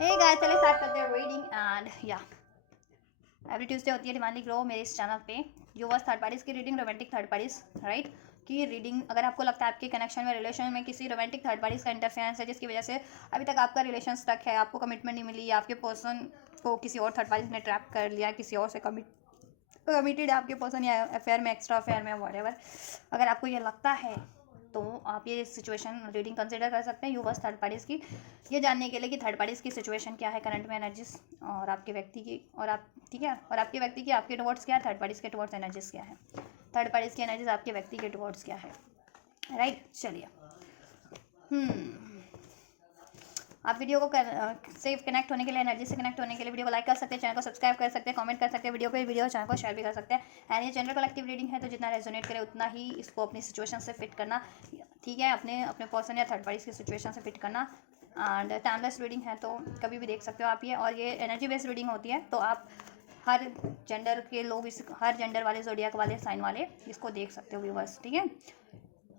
Hey guys, चलिए start करते हैं रीडिंग। एंड या एवरी ट्यूसडे होती है डिमांडिंग ग्रो मेरे इस चैनल पे। जो बस थर्ड पार्टीज की reading, romantic third parties right की रीडिंग। अगर आपको लगता है आपके कनेक्शन में, रिलेशन में किसी रोमांटिक थर्ड पार्टीज का इंटरफेरेंस है जिसकी वजह से अभी तक आपका रिलेशन स्टक है, आपको कमिटमेंट नहीं मिली, या आपके पर्सन को किसी और थर्ड पार्टीज ने ट्रैप कर लिया, किसी और से कमिटेड है आपके पर्सन, या अफेयर में, एक्स्ट्रा अफेयर में, व्हाटएवर। अगर आपको ये लगता है तो आप ये सिचुएशन रीडिंग कंसिडर कर सकते हैं यूवर्स थर्ड पार्टीज़ की, ये जानने के लिए कि थर्ड पार्टीज़ की सिचुएशन क्या है करंट में, एनर्जीज और आपके व्यक्ति की, और आप ठीक है, और आपके व्यक्ति की आपके टुवर्ड्स क्या है, थर्ड पार्टीज़ के टुवर्ड्स एनर्जीज क्या है, थर्ड पार्टीज़ की एनर्जीज आपके व्यक्ति के टुवर्ड्स क्या है। राइट, चलिए। आप वीडियो को से कनेक्ट होने के लिए, एनर्जी से कनेक्ट होने के लिए वीडियो को लाइक कर सकते हैं, चैनल को सब्सक्राइब कर सकते हैं, कमेंट कर सकते हैं वीडियो चैनल को शेयर भी कर सकते हैं। एंड ये जनरल कलेक्टिव रीडिंग है, तो जितना रेजोनेट करे उतना ही इसको अपनी सिचुएशन से फिट करना, ठीक है, अपने अपने पर्सन या थर्ड पार्टीज की सिचुएशन से फिट करना। एंड टाइमलेस रीडिंग है, तो कभी भी देख सकते हो आप ये। और ये एनर्जी बेस्ड रीडिंग होती है, तो आप हर जेंडर के लोग हर जेंडर वाले, जोडियाक वाले, साइन वाले इसको देख सकते हो व्यूवर्स, ठीक है।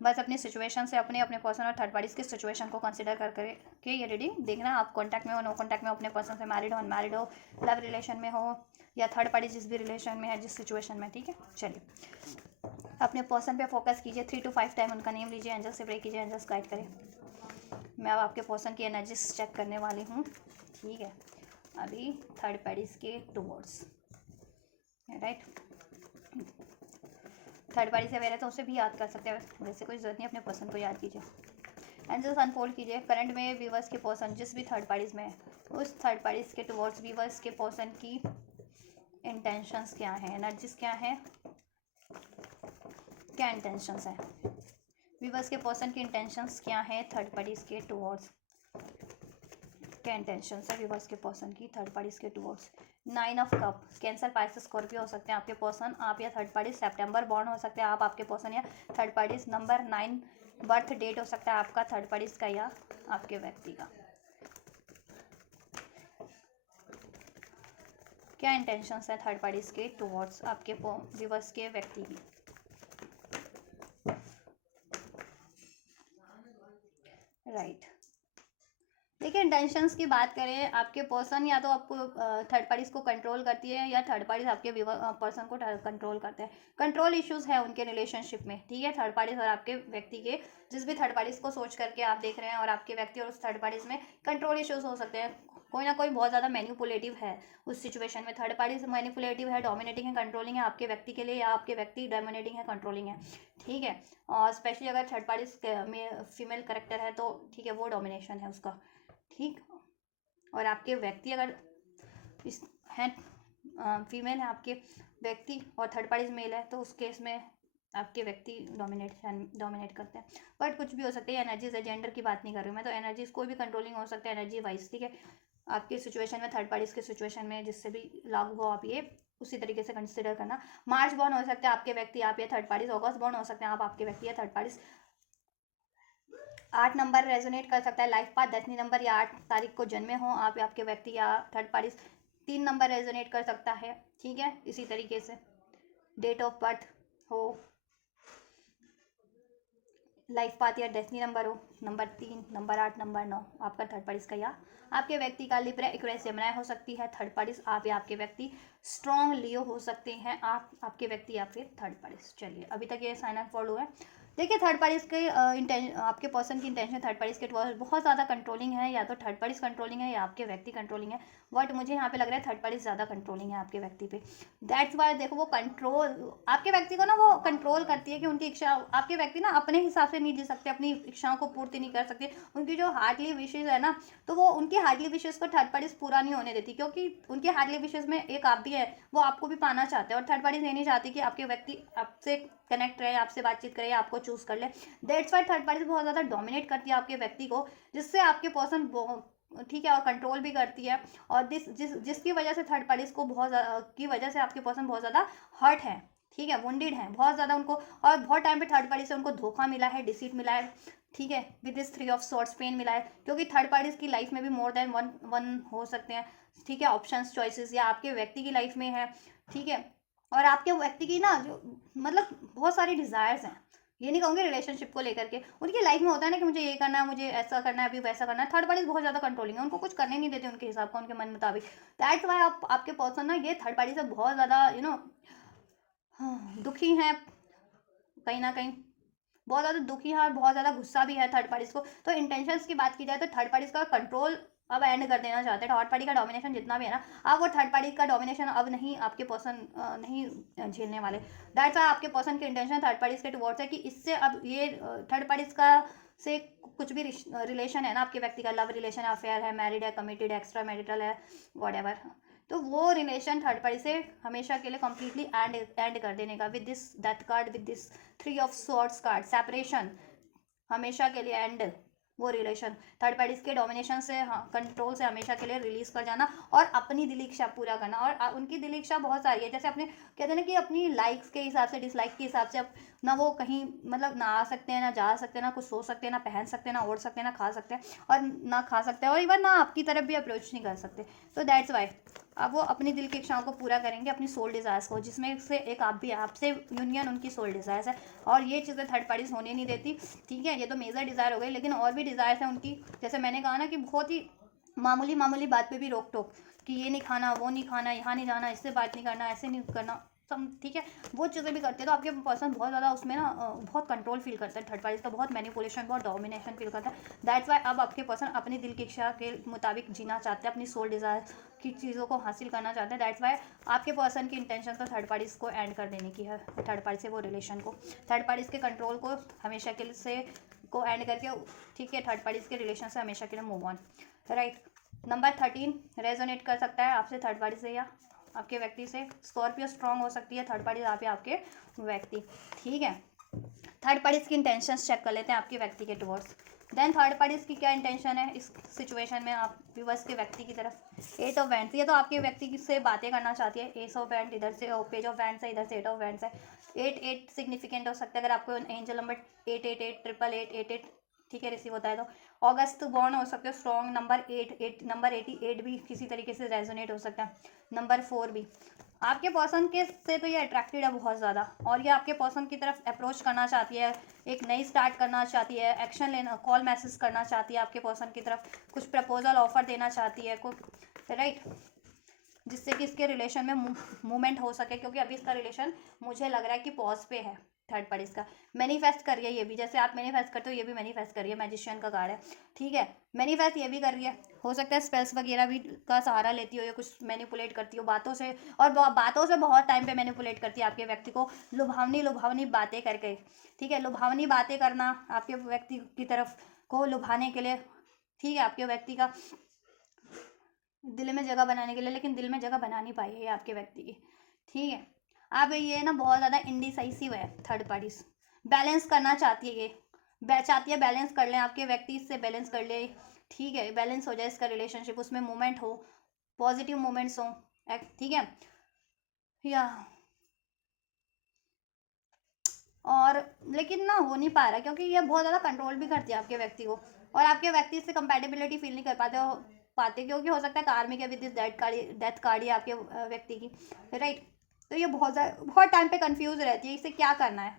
बस अपनी सिचुएशन से, अपने अपने पर्सन और थर्ड पार्टीज की सिचुएशन को कंसिडर करके ये रीडिंग देखना। आप कॉन्टैक्ट में हो, नो कॉन्टैक्ट में हो, अपने पर्सन से मैरिड हो, अनमैरिड हो, लव रिलेशन में हो, या थर्ड पार्टी जिस भी रिलेशन में है, जिस सिचुएशन में, ठीक है। चलिए, अपने पर्सन पे फोकस कीजिए, 3 to 5 टाइम उनका नेम लीजिए, एंजल से प्रे कीजिए, एंजल्स गाइड करें। मैं अब आपके पर्सन की एनर्जीज चेक करने वाली हूँ, ठीक है, अभी थर्ड पार्टीज के टुवर्ड्स, राइट। थर्ड पार्टी से अवेयर है तो उसे भी याद कर सकते हैं, वैसे कोई ज़रूरत नहीं, अपने पर्सन को याद कीजिए। एंजल्स अनफोल्ड कीजिए करंट में व्यूवर्स के पर्सन जिस भी थर्ड पार्टीज में है, उस थर्ड पार्टीज के टुवर्ड्स व्यूवर्स के पर्सन की इंटेंशंस क्या है, एनर्जीज क्या है, क्या इंटेंशंस है, व्यूवर्स के पर्सन की इंटेंशंस क्या है थर्ड पार्टीज के टुवर्ड्स, क्या इंटेंशंस है व्यूवर्स के पर्सन की थर्ड पार्टीज के towards. 9 of cup, cancer, Pisces, Scorpio हो सकते हैं आपके पर्सन, आप या थर्ड पार्टी। सितंबर बॉर्न हो सकते हैं आप, आपके पर्सन या third parties. Number 9 birth date हो सकता है आपका, थर्ड पार्टीज का या आपके व्यक्ति का। क्या इंटेंशंस है थर्ड पार्टीज के टुवर्ड्स आपके व्यूवर्स के व्यक्ति की। राइट, देखिए, इंटेंशंस की बात करें, आपके पर्सन या तो आपको थर्ड पार्टीज को कंट्रोल करती है, या थर्ड पार्टीज आपके पर्सन को कंट्रोल करते हैं। कंट्रोल इश्यूज है उनके रिलेशनशिप में, ठीक है, थर्ड पार्टीज और आपके व्यक्ति के। जिस भी थर्ड पार्टीज को सोच करके आप देख रहे हैं, और आपके व्यक्ति और उस थर्ड पार्टीज में कंट्रोल इश्यूज हो सकते हैं। कोई ना कोई बहुत ज़्यादा मैनिपुलेटिव है उस सिचुएशन में, थर्ड पार्टीज मैनिपुलेटिव है, डोमिनेटिंग है, कंट्रोलिंग है आपके व्यक्ति के लिए, या आपके व्यक्ति डोमिनेटिंग है, कंट्रोलिंग है, ठीक है। और स्पेशली अगर थर्ड पार्टीज में फीमेल करेक्टर है तो ठीक है, वो डोमिनेशन है उसका, ठीक। और आपके व्यक्ति अगर इस हैं, फीमेल है आपके व्यक्ति, और थर्ड पार्टीज मेल है, तो उस केस में आपके व्यक्ति डोमिनेट करते हैं। बट कुछ भी हो सकता है, एनर्जीज है, जेंडर की बात नहीं कर रही हूँ मैं, तो एनर्जीज कोई भी कंट्रोलिंग हो सकता है एनर्जी वाइज, ठीक है। आपके सिचुएशन में, थर्ड पार्टीज के सिचुएशन में जिससे भी लागू हो, आप ये उसी तरीके से कंसिडर करना। मार्च बॉर्न हो सकते हैं आपके व्यक्ति, आप या थर्ड पार्टीज। अगस्त बॉर्न हो सकते हैं आप, आपके व्यक्ति या थर्ड पार्टीज। 8 नंबर रेजोनेट कर सकता है लाइफ पाथ, 10वीं नंबर या 8 तारीख को जन्मे हो आप या आपके व्यक्ति या थर्ड पार्टी। 3 नंबर रेजोनेट कर सकता है, ठीक है, इसी तरीके से डेट ऑफ बर्थ हो, लाइफ पाथ या डेस्टिनी नंबर हो, नंबर 3, नंबर 8, नंबर 9 आपका थर्ड पार्टीज का या आपके व्यक्ति का। लिब्रा, एक्वेरियस, जेमिनी हो सकती है थर्ड पार्टीज, आप या आपके व्यक्ति। स्ट्रॉन्ग लियो हो सकते हैं आप, आपके व्यक्ति या फिर थर्ड पार्टीज। चलिए, अभी तक ये साइन अप फॉलो है। देखिए, थर्ड पार्टीज के आपके पर्सन की इंटेंशन थर्ड पार्टीज के टुवर्ड्स बहुत ज़्यादा कंट्रोलिंग है, या तो थर्ड पार्टीज कंट्रोलिंग है या आपके व्यक्ति कंट्रोलिंग है। बट मुझे यहाँ पे लग रहा है थर्ड पार्टीज ज़्यादा कंट्रोलिंग है आपके व्यक्ति पे। दैट्स वाई देखो, वो कंट्रोल आपके व्यक्ति को ना, वो कंट्रोल करती है कि उनकी इच्छा, आपके व्यक्ति ना अपने हिसाब से नहीं जी सकते, अपनी इच्छाओं को पूर्ति नहीं कर सकते। उनकी जो हार्डली विशेज है ना, तो वो उनकी हार्डली विशेज को थर्ड पार्टीज पूरा नहीं होने देती, क्योंकि उनकी हार्डली विशेज में एक आप भी है, वो आपको भी पाना चाहते हैं, और थर्ड पार्टीज ये नहीं चाहती कि आपके व्यक्ति आपसे कनेक्ट रहे, आपसे बातचीत करे, आपको चूज कर ले। दैट्स वाई थर्ड पार्टीज बहुत ज़्यादा डोमिनेट करती है आपके व्यक्ति को, जिससे आपके पर्सन, ठीक है, और कंट्रोल भी करती है। और जिसकी वजह से थर्ड पार्टीज को बहुत की वजह से आपके पर्सन बहुत ज़्यादा हर्ट है, ठीक है, वुंडेड है बहुत ज़्यादा उनको, और बहुत टाइम पे थर्ड पार्टी से उनको धोखा मिला है, डिसीट मिला है, ठीक है, with this 3 of swords, pain मिला है, क्योंकि थर्ड पार्टीज की लाइफ में भी मोर देन वन हो सकते हैं, ठीक है, ऑप्शंस, चॉइसेस, या आपके व्यक्ति की लाइफ में है, ठीक है। और आपके व्यक्ति की ना, जो मतलब बहुत सारी डिज़ायर्स हैं, ये नहीं कहूँगी रिलेशनशिप को लेकर के, उनकी लाइफ में होता है ना कि मुझे ये करना है, मुझे ऐसा करना है, अभी वैसा करना है। थर्ड पार्टी बहुत ज़्यादा कंट्रोलिंग है, उनको कुछ करने नहीं देते उनके हिसाब का, उनके मन मुताबिक। दैट्स वाई आप आपके पर्सन ना ये थर्ड पार्टी से बहुत ज़्यादा दुखी हैं कहीं ना कहीं, बहुत ज़्यादा दुखी है और बहुत ज़्यादा गुस्सा भी है थर्ड पार्टीज को। तो इंटेंशंस की बात की जाए तो थर्ड पार्टीज का कंट्रोल अब एंड कर देना चाहते हैं। थर्ड पार्टी का डोमिनेशन जितना भी है ना, अब वो थर्ड पार्टी का डोमिनेशन अब नहीं आपके पर्सन नहीं झेलने वाले। दैट्स वाई आपके पर्सन की इंटेंशन थर्ड पार्टीज के टुवर्ड्स है कि इससे अब ये थर्ड पार्टीज का से कुछ भी रिलेशन है ना, आपके व्यक्ति का लव रिलेशन है, अफेयर है, मैरिड है, कमिटेड, एक्स्ट्रा मैरिटल है, वॉट, तो वो रिलेशन थर्ड पार्टी से हमेशा के लिए कंप्लीटली एंड कर देने का। With this death card, with this 3 of swords card, separation, हमेशा के लिए एंड, वो रिलेशन थर्ड पार्टीज के डोमिनेशन से, हाँ, कंट्रोल से हमेशा के लिए रिलीज कर जाना और अपनी दिली इच्छा पूरा करना। और उनकी दिली इच्छा बहुत सारी है, जैसे अपने कहते हैं ना कि अपनी लाइक्स के हिसाब से, डिसलाइक के हिसाब से ना वो कहीं मतलब ना आ सकते हैं, ना जा सकते हैं, ना कुछ सो सकते हैं, ना पहन सकते हैं, ना ओढ़ सकते हैं, ना खा सकते हैं, और ना खा सकते हैं, और इवन ना आपकी तरफ भी अप्रोच नहीं कर सकते। तो दैट्स वाई अब वो अपनी दिल की इच्छाओं को पूरा करेंगे, अपनी सोल डिज़ायर्स को, जिसमें से एक आप भी, आपसे यूनियन उनकी सोल डिज़ायर्स है, और ये चीज़ें थर्ड पार्टीज होने नहीं देती। ठीक है, ये तो मेजर डिज़ायर हो गई, लेकिन और भी डिज़ायर्स हैं उनकी, जैसे मैंने कहा ना कि बहुत ही मामूली मामूली बात पे भी रोक टोक, कि ये नहीं खाना, वो नहीं खाना, यहाँ नहीं जाना, इससे बात नहीं करना, ऐसे नहीं करना, सब ठीक है, वो चीज़ें भी करते हैं। तो आपके पर्सन बहुत ज़्यादा उसमें ना बहुत कंट्रोल फील करता है थर्ड पार्टीज का, बहुत मैनिपुलेशन, बहुत डोमिनेशन फील करता है। दैट्स वाई अब आपके पर्सन अपनी दिल की इच्छा के मुताबिक जीना चाहते हैं, अपनी सोल डिज़ायर की चीज़ों को हासिल करना चाहते हैं। दैट्स वाई आपके पर्सन की इंटेंशन तो थर्ड पार्टीज को एंड कर देने की है, थर्ड पार्टी से वो रिलेशन को, थर्ड पार्टीज के कंट्रोल को हमेशा के लिए से को एंड करके, ठीक है, थर्ड पार्टीज के रिलेशन से हमेशा के लिए move on. Right, number 13 resonate कर सकता है आपसे थर्ड पार्टी से या आपके व्यक्ति से। स्कॉर्पियो स्ट्रांग हो सकती है थर्ड पार्टी आप या आपके व्यक्ति। ठीक है, थर्ड पार्टीज की इंटेंशंस चेक कर लेते हैं आपके व्यक्ति के टुवर्ड्स। देन थर्ड पार्टीज की क्या इंटेंशन है इस सिचुएशन में आप व्यूअर्स के व्यक्ति की तरफ। 8 ऑफ वैंड्स, ये तो आपके व्यक्ति से बातें करना चाहती है। एस ऑफ वैंड इधर से, पेज ऑफ वैंड्स है इधर से, 8 ऑफ वैंड्स है। 8 सिग्निफिकेंट हो सकता है अगर आपको एंजल नंबर 888 ठीक है रिसीव होता है तो। अगस्त बॉर्न हो सकते हो, स्ट्रॉन्ग नंबर 8 नंबर 88 भी किसी तरीके से रेजोनेट हो सकता है। नंबर 4 भी आपके पर्सन के से तो ये अट्रैक्टेड है बहुत ज़्यादा, और ये आपके पर्सन की तरफ अप्रोच करना चाहती है, एक नई स्टार्ट करना चाहती है, एक्शन लेना, कॉल मैसेज करना चाहती है आपके पर्सन की तरफ, कुछ प्रपोजल ऑफर देना चाहती है कुछ, राइट, जिससे कि इसके रिलेशन में मूवमेंट हो सके, क्योंकि अभी इसका रिलेशन मुझे लग रहा है कि पॉज पे है थर्ड पार्टी इसका। मैनिफेस्ट कर रही है ये भी, जैसे आप मैनिफेस्ट करते हो ये भी मैनिफेस्ट कर रही है, मैजिशियन का कार्ड है। ठीक है, मैनिफेस्ट ये भी कर रही है, हो सकता है स्पेल्स वगैरह भी का सहारा लेती हो या कुछ मैनिपुलेट करती हो बातों से, और बातों से बहुत टाइम पे मैनिपुलेट करती है आपके व्यक्ति को, लुभावनी लुभावनी बातें करके। ठीक है, लुभावनी बातें करना आपके व्यक्ति की तरफ को लुभाने के लिए, ठीक है, आपके व्यक्ति का दिल में जगह बनाने के लिए, लेकिन दिल में जगह बना नहीं पाई है ये आपके व्यक्ति की। ठीक है, अब ये ना बहुत ज़्यादा इंडिसाइसिव है थर्ड पार्टी, बैलेंस करना चाहती है ये, चाहती है बैलेंस कर लें आपके व्यक्ति, इससे बैलेंस कर ले। ठीक है, बैलेंस हो जाए इसका रिलेशनशिप, उसमें मूवमेंट हो, पॉजिटिव मूवमेंट्स हो। ठीक है, या और लेकिन ना हो नहीं पा रहा, क्योंकि ये बहुत ज़्यादा कंट्रोल भी करती है आपके व्यक्ति को, और आपके व्यक्ति से कंपैटिबिलिटी फील नहीं कर पाते, क्योंकि हो सकता है कार्मिक है विद दिस डेथ कार्ड है आपके व्यक्ति की, राइट। तो ये बहुत टाइम पे कंफ्यूज रहती है इसे क्या करना है,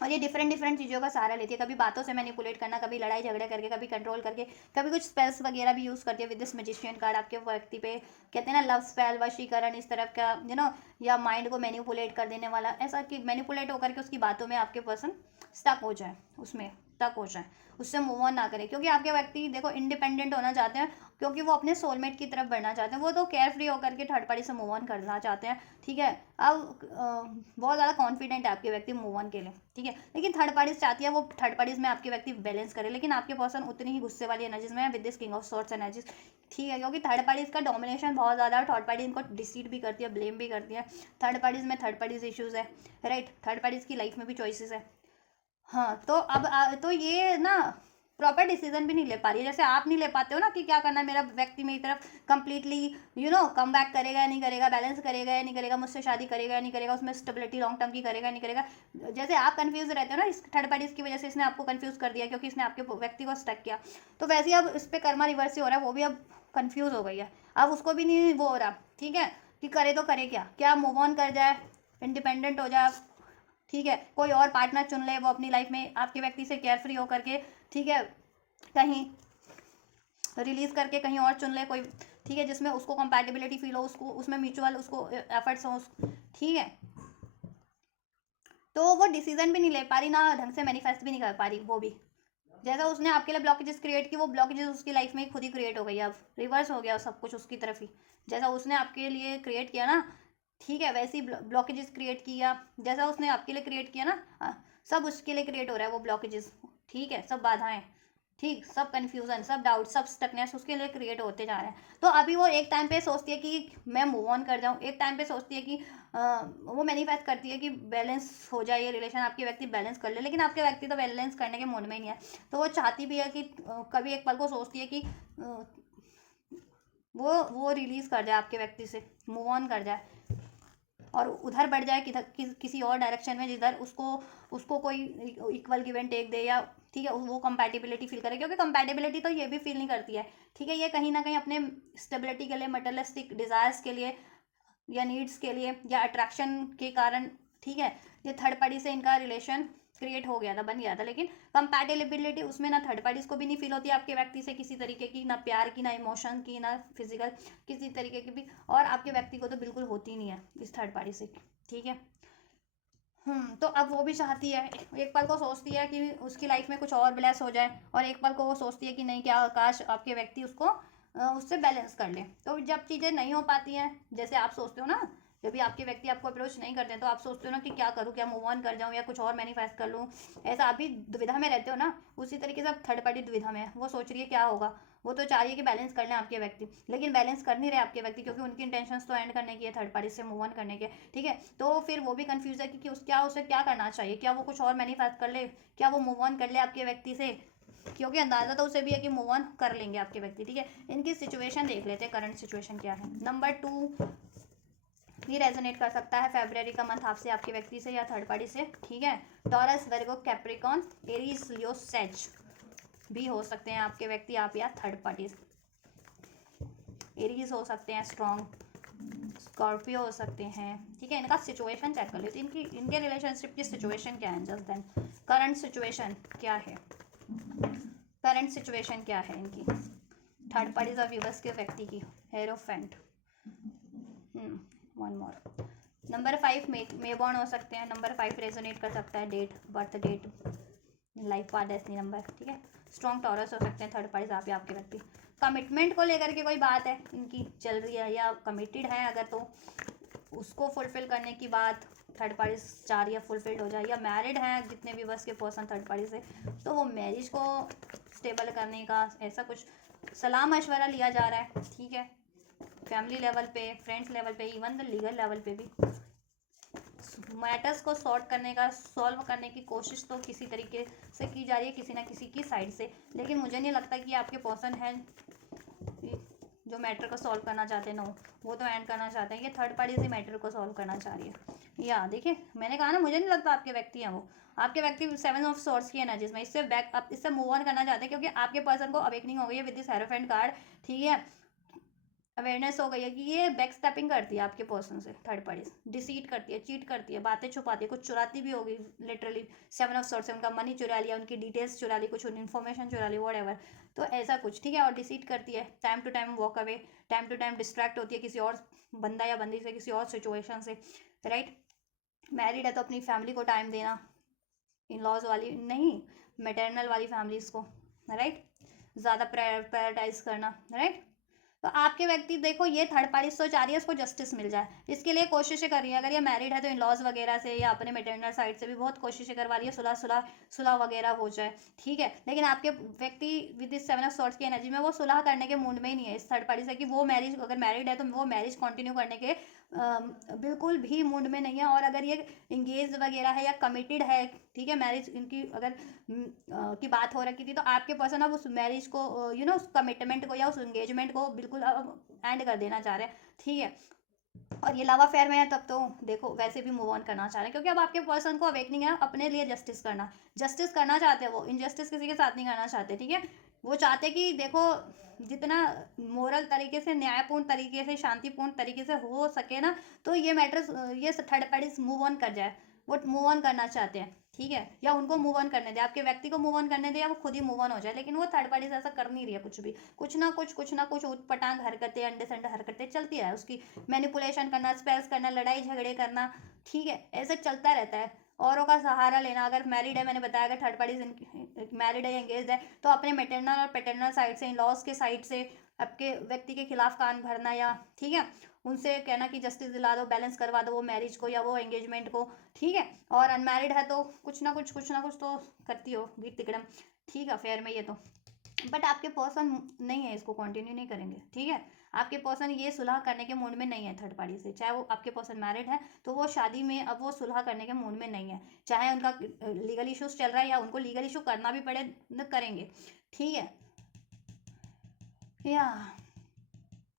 और ये डिफरेंट डिफरेंट चीज़ों का सहारा लेती है, कभी बातों से मैनिपुलेट करना, कभी लड़ाई झगड़े करके, कभी कंट्रोल करके, कभी कुछ स्पेल्स वगैरह भी यूज़ करती है विद दिस मैजिशियन कार्ड आपके व्यक्ति पे। कहते हैं ना लव स्पेल, वशीकरण, इस तरफ का या माइंड को मैनिपुलेट कर देने वाला, ऐसा कि मैनिपुलेट होकर के उसकी बातों में आपके पर्सन स्टक हो जाए, उसमें स्टक हो जाए, उससे मूव ऑन ना करें, क्योंकि आपके व्यक्ति देखो इंडिपेंडेंट होना चाहते हैं, क्योंकि वो अपने सोलमेट की तरफ बढ़ना चाहते हैं, वो तो केयर फ्री होकर के थर्ड पार्टी से मूव ऑन करना चाहते हैं। ठीक है, अब बहुत ज़्यादा कॉन्फिडेंट है आपके व्यक्ति मूव ऑन के लिए। ठीक है, लेकिन थर्ड पार्टीज चाहती है वो थर्ड पार्टीज में आपके व्यक्ति बैलेंस करे, लेकिन आपके पर्सन उतनी ही गुस्से वाली एनर्जीज में है with this king of swords energies. ठीक है, क्योंकि थर्ड पार्टीज का डोमिनेशन बहुत ज़्यादा है, थर्ड पार्टी इनको डिसीड भी करती है, ब्लेम भी करती है। थर्ड पार्टीज में थर्ड पार्टीज इश्यूज़ है, राइट, थर्ड पार्टीज की लाइफ में भी चॉइसेस है। हाँ, तो अब तो ये ना प्रॉपर डिसीजन भी नहीं ले पा रही है, जैसे आप नहीं ले पाते हो ना कि क्या करना है, मेरा व्यक्ति मेरी तरफ कंप्लीटली कम बैक करेगा या नहीं करेगा, बैलेंस करेगा या नहीं करेगा, मुझसे शादी करेगा या नहीं करेगा, उसमें स्टेबिलिटी लॉन्ग टर्म की करेगा या नहीं करेगा। जैसे आप कंफ्यूज रहते हो ना इस थर्ड पार्टी की वजह से, इसने आपको कंफ्यूज कर दिया क्योंकि इसने आपके व्यक्ति को स्टक किया, तो वैसे ही अब इस पर कर्मा रिवर्स ही हो रहा है, वो भी अब कंफ्यूज हो गई है, अब उसको भी नहीं वो हो रहा। ठीक है, कि करे तो करे क्या, क्या मूव ऑन कर जाए, इंडिपेंडेंट हो जाए, ठीक है, कोई और पार्टनर चुन ले, वो अपनी लाइफ में आपके व्यक्ति से केयर फ्री होकर के, ठीक है, कहीं रिलीज करके कहीं और चुन ले कोई, ठीक है, जिसमें उसको कंपैटिबिलिटी फील हो, उसको उसमें म्यूचुअल उसको एफर्ट्स हो, ठीक है, तो वो डिसीजन भी नहीं ले पा रही, ना ढंग से मैनिफेस्ट भी नहीं कर पा रही वो भी। जैसा उसने आपके लिए ब्लॉकेजेस क्रिएट की, वो ब्लॉकेजेस उसकी लाइफ में खुद ही क्रिएट हो गई, अब रिवर्स हो गया सब कुछ उसकी तरफ ही। जैसा उसने आपके लिए क्रिएट किया ना, ठीक है, वैसे ही ब्लॉकेजेस क्रिएट किया, जैसा उसने आपके लिए क्रिएट किया ना, सब उसके लिए क्रिएट हो रहा है वो ब्लॉकेजेस, ठीक है, सब बाधाएं, ठीक, सब कन्फ्यूजन, सब डाउट, सब स्टकनेस उसके लिए क्रिएट होते जा रहे हैं। तो अभी वो एक टाइम पे सोचती है कि मैं मूव ऑन कर जाऊँ, एक टाइम पे सोचती है कि वो मैनिफेस्ट करती है कि बैलेंस हो जाए ये रिलेशन, आपके व्यक्ति बैलेंस कर ले, लेकिन आपके व्यक्ति तो बैलेंस करने के मूड में ही नहीं है। तो वो चाहती भी है कि कभी एक पल को सोचती है कि वो रिलीज कर जाए आपके व्यक्ति से, मूव ऑन कर जाए और उधर बढ़ जाए किसी और डायरेक्शन में, जिधर उसको उसको कोई इक्वल गिव एंड टेक दे, या ठीक है वो कंपैटिबिलिटी फील करे, क्योंकि कंपैटिबिलिटी तो ये भी फील नहीं करती है, ठीक है, ये कहीं ना कहीं अपने स्टेबिलिटी के लिए, मटेरियलिस्टिक डिज़ायर्स के लिए या नीड्स के लिए या अट्रैक्शन के कारण, ठीक है, ये थर्ड पार्टी से इनका रिलेशन क्रिएट हो गया था, बन गया था, लेकिन कंपैटिबिलिटी उसमें ना थर्ड पार्टीज को भी नहीं फील होती आपके व्यक्ति से किसी तरीके की, ना प्यार की, ना इमोशन की, ना फिजिकल किसी तरीके की भी, और आपके व्यक्ति को तो बिल्कुल होती नहीं है इस थर्ड पार्टी से, ठीक है। तो अब वो भी चाहती है, एक पल को सोचती है कि उसकी लाइफ में कुछ और ब्लेस हो जाए, और एक पल को वो सोचती है कि नहीं, क्या काश आपके व्यक्ति उसको उससे बैलेंस कर ले। तो जब चीज़ें नहीं हो पाती हैं, जैसे आप सोचते हो ना, जब भी आपके व्यक्ति आपको अप्रोच नहीं करते हैं, तो आप सोचते हो ना कि क्या करूँ, क्या मूव ऑन कर जाऊँ या कुछ और मैनिफेस्ट कर लूँ, ऐसा अभी दुविधा में रहते हो ना, उसी तरीके से अब थर्ड पार्टी दुविधा में है, वो सोच रही है क्या होगा, वो तो चाह रही है कि बैलेंस कर लें आपके व्यक्ति, लेकिन बैलेंस कर नहीं रहे आपके व्यक्ति, क्योंकि उनकी इंटेंशंस तो एंड करने की है, थर्ड पार्टी से मूव ऑन करने के, ठीक है। तो फिर वो भी कंफ्यूज है कि उसे क्या करना चाहिए, क्या वो कुछ और मैनिफेस्ट कर ले, क्या वो मूव ऑन कर ले आपके व्यक्ति से, क्योंकि अंदाजा तो उसे भी है कि मूव ऑन कर लेंगे आपके व्यक्ति, ठीक है। इनकी सिचुएशन देख लेते हैं, करंट सिचुएशन क्या है। नंबर 2 भी रेजोनेट कर सकता है फेब्रुअरी का मंथ आपसे, आपके व्यक्ति से या थर्ड पार्टी से, ठीक है। टॉरस, वर्गो, कैप्रिकॉन, एरीज, लियो, सेज भी हो सकते हैं आपके व्यक्ति, आप या थर्ड पार्टी। एरीज हो सकते हैं स्ट्रॉन्ग, स्कॉर्पियो हो सकते हैं, ठीक है। इनका सिचुएशन चेक कर लेते हैं, इनके रिलेशनशिप की सिचुएशन क्या है, जस्ट देन करंट सिचुएशन क्या है, करंट सिचुएशन क्या है इनकी, थर्ड पार्टीज और व्यूवर्स के व्यक्ति की। Hierophant, one more. Number 5 may born हो सकते हैं, नंबर 5 रेजोनेट कर सकता है, date, birth date, life path, destiny number, ठीक है। स्ट्रॉन्ग टॉरस हो सकते हैं थर्ड पार्टीज, आप या आपके व्यक्ति। कमिटमेंट को लेकर के कोई बात है इनकी चल रही है, या कमिटेड है अगर, तो उसको फुलफिल करने की बात थर्ड पार्टी चाह रही है, फुलफिल्ड हो जाए। या मैरिड हैं जितने भी बस के पर्सन थर्ड पार्टी से, तो वो मैरिज को स्टेबल करने का ऐसा कुछ सलाह मशवरा लिया जा रहा है, ठीक है। फैमिली लेवल पे, फ्रेंड्स लेवल पे, इवन द लीगल लेवल पे भी मैटर्स को सॉल्व करने की कोशिश तो किसी तरीके से की जा रही है, किसी ना किसी की साइड से, लेकिन मुझे नहीं लगता कि आपके पर्सन हैं जो मैटर को सॉल्व करना चाहते हैं, नो, वो तो एंड करना चाहते हैं, ये थर्ड पार्टी से मैटर को सॉल्व करना चाह रही है। या देखिए, मैंने कहा ना, मुझे नहीं लगता आपके व्यक्ति हैं वो, आपके व्यक्ति 7 ऑफ सोर्स की एनर्जीज में इससे मूव ऑन करना चाहते हैं, क्योंकि आपके पर्सन को अवेकनिंग हो गई है विद दिस हेरोफेंट कार्ड, ठीक है। अवेयरनेस हो गई है कि ये बैक स्टेपिंग करती है आपके पर्सन से, थर्ड पार्टी डिसीट करती है, चीट करती है, बातें छुपाती है, कुछ चुराती भी होगी लिटरली। 7 ऑफ सॉर्ट्स से उनका मनी चुरा लिया, उनकी डिटेल्स चुरा ली, कुछ इन्फॉर्मेशन चुरा ली, व्हाटएवर, तो ऐसा कुछ, ठीक है। और डिसीट करती है, time to time walk away, time to time distract होती है किसी और बंदा या बंदी से, किसी और सिचुएशन से, राइट। मैरिड है तो अपनी फैमिली को टाइम देना, इन लॉज वाली नहीं, मेटरनल वाली फैमिलीज को, राइट, ज़्यादा प्रायोरिटाइज करना, राइट। तो आपके व्यक्ति देखो, ये थर्ड पार्टी तो चाह रही है उसको जस्टिस मिल जाए, इसके लिए कोशिशें कर रही है। अगर ये मैरिड है तो इन लॉज वगैरह से या अपने मेटरनल साइड से भी बहुत कोशिशें करवा रही है, सुलह वगैरह हो जाए, ठीक है। लेकिन आपके व्यक्ति विद दिस 7 ऑफ सॉर्ट्स की एनर्जी में वो सुलह करने के मूड में ही नहीं है इस थर्ड पार्टी से, कि वो मैरिज, अगर मैरिड है तो वो मैरिज कंटिन्यू करने के बिल्कुल भी मूड में नहीं है। और अगर ये इंगेज वगैरह है या कमिटेड है, ठीक है, मैरिज इनकी अगर की बात हो रखी थी, तो आपके पर्सन अब उस मैरिज को उस कमिटमेंट को या उस एंगेजमेंट को बिल्कुल अब एंड कर देना चाह रहे हैं, ठीक है। और ये लव अफेयर में है तब तो देखो वैसे भी मूव ऑन करना चाह रहे हैं, क्योंकि अब आपके पर्सन को अवेकनिंग है अपने लिए जस्टिस करना चाहते हैं, वो इनजस्टिस किसी के साथ नहीं करना चाहते, ठीक है। वो चाहते कि देखो जितना मोरल तरीके से, न्यायपूर्ण तरीके से, शांतिपूर्ण तरीके से हो सके ना, तो ये मैटर्स, ये थर्ड पार्टी मूव ऑन कर जाए, वो मूव ऑन करना चाहते हैं, ठीक है, या उनको मूव ऑन करने दे, आपके व्यक्ति को मूव ऑन करने दे या वो खुद ही मूव ऑन हो जाए, लेकिन वो थर्ड पार्टी से ऐसा कर नहीं रही है कुछ भी, कुछ ना कुछ उटपटांग हरकतें, अंडे संडे हरकतें चलती है उसकी, मैनिपुलेशन करना, स्पेल्स करना, लड़ाई झगड़े करना, ठीक है, ऐसे चलता रहता है। औरों का सहारा लेना, अगर मैरिड है, मैंने बताया अगर थर्ड पार्टी मैरिड है या एंगेज है, तो अपने मेटरनल और पैटर्नल साइड से, इन लॉज के साइड से आपके व्यक्ति के खिलाफ कान भरना, या ठीक है उनसे कहना कि जस्टिस दिला दो, बैलेंस करवा दो वो मैरिज को या वो एंगेजमेंट को, ठीक है। और अनमैरिड है तो कुछ ना कुछ तो करती हो गीत तिकड़म, ठीक है, अफेयर में ये तो, बट आपके पर्सन नहीं है, इसको कंटिन्यू नहीं करेंगे, ठीक है। आपके पर्सन ये सुलह करने के मूड में नहीं है थर्ड पार्टी से, चाहे वो आपके पर्सन मैरिड है तो वो शादी में अब वो सुलह करने के मूड में नहीं है, चाहे उनका लीगल इश्यूज चल रहा है या उनको लीगल इशू करना भी पड़े करेंगे, ठीक है।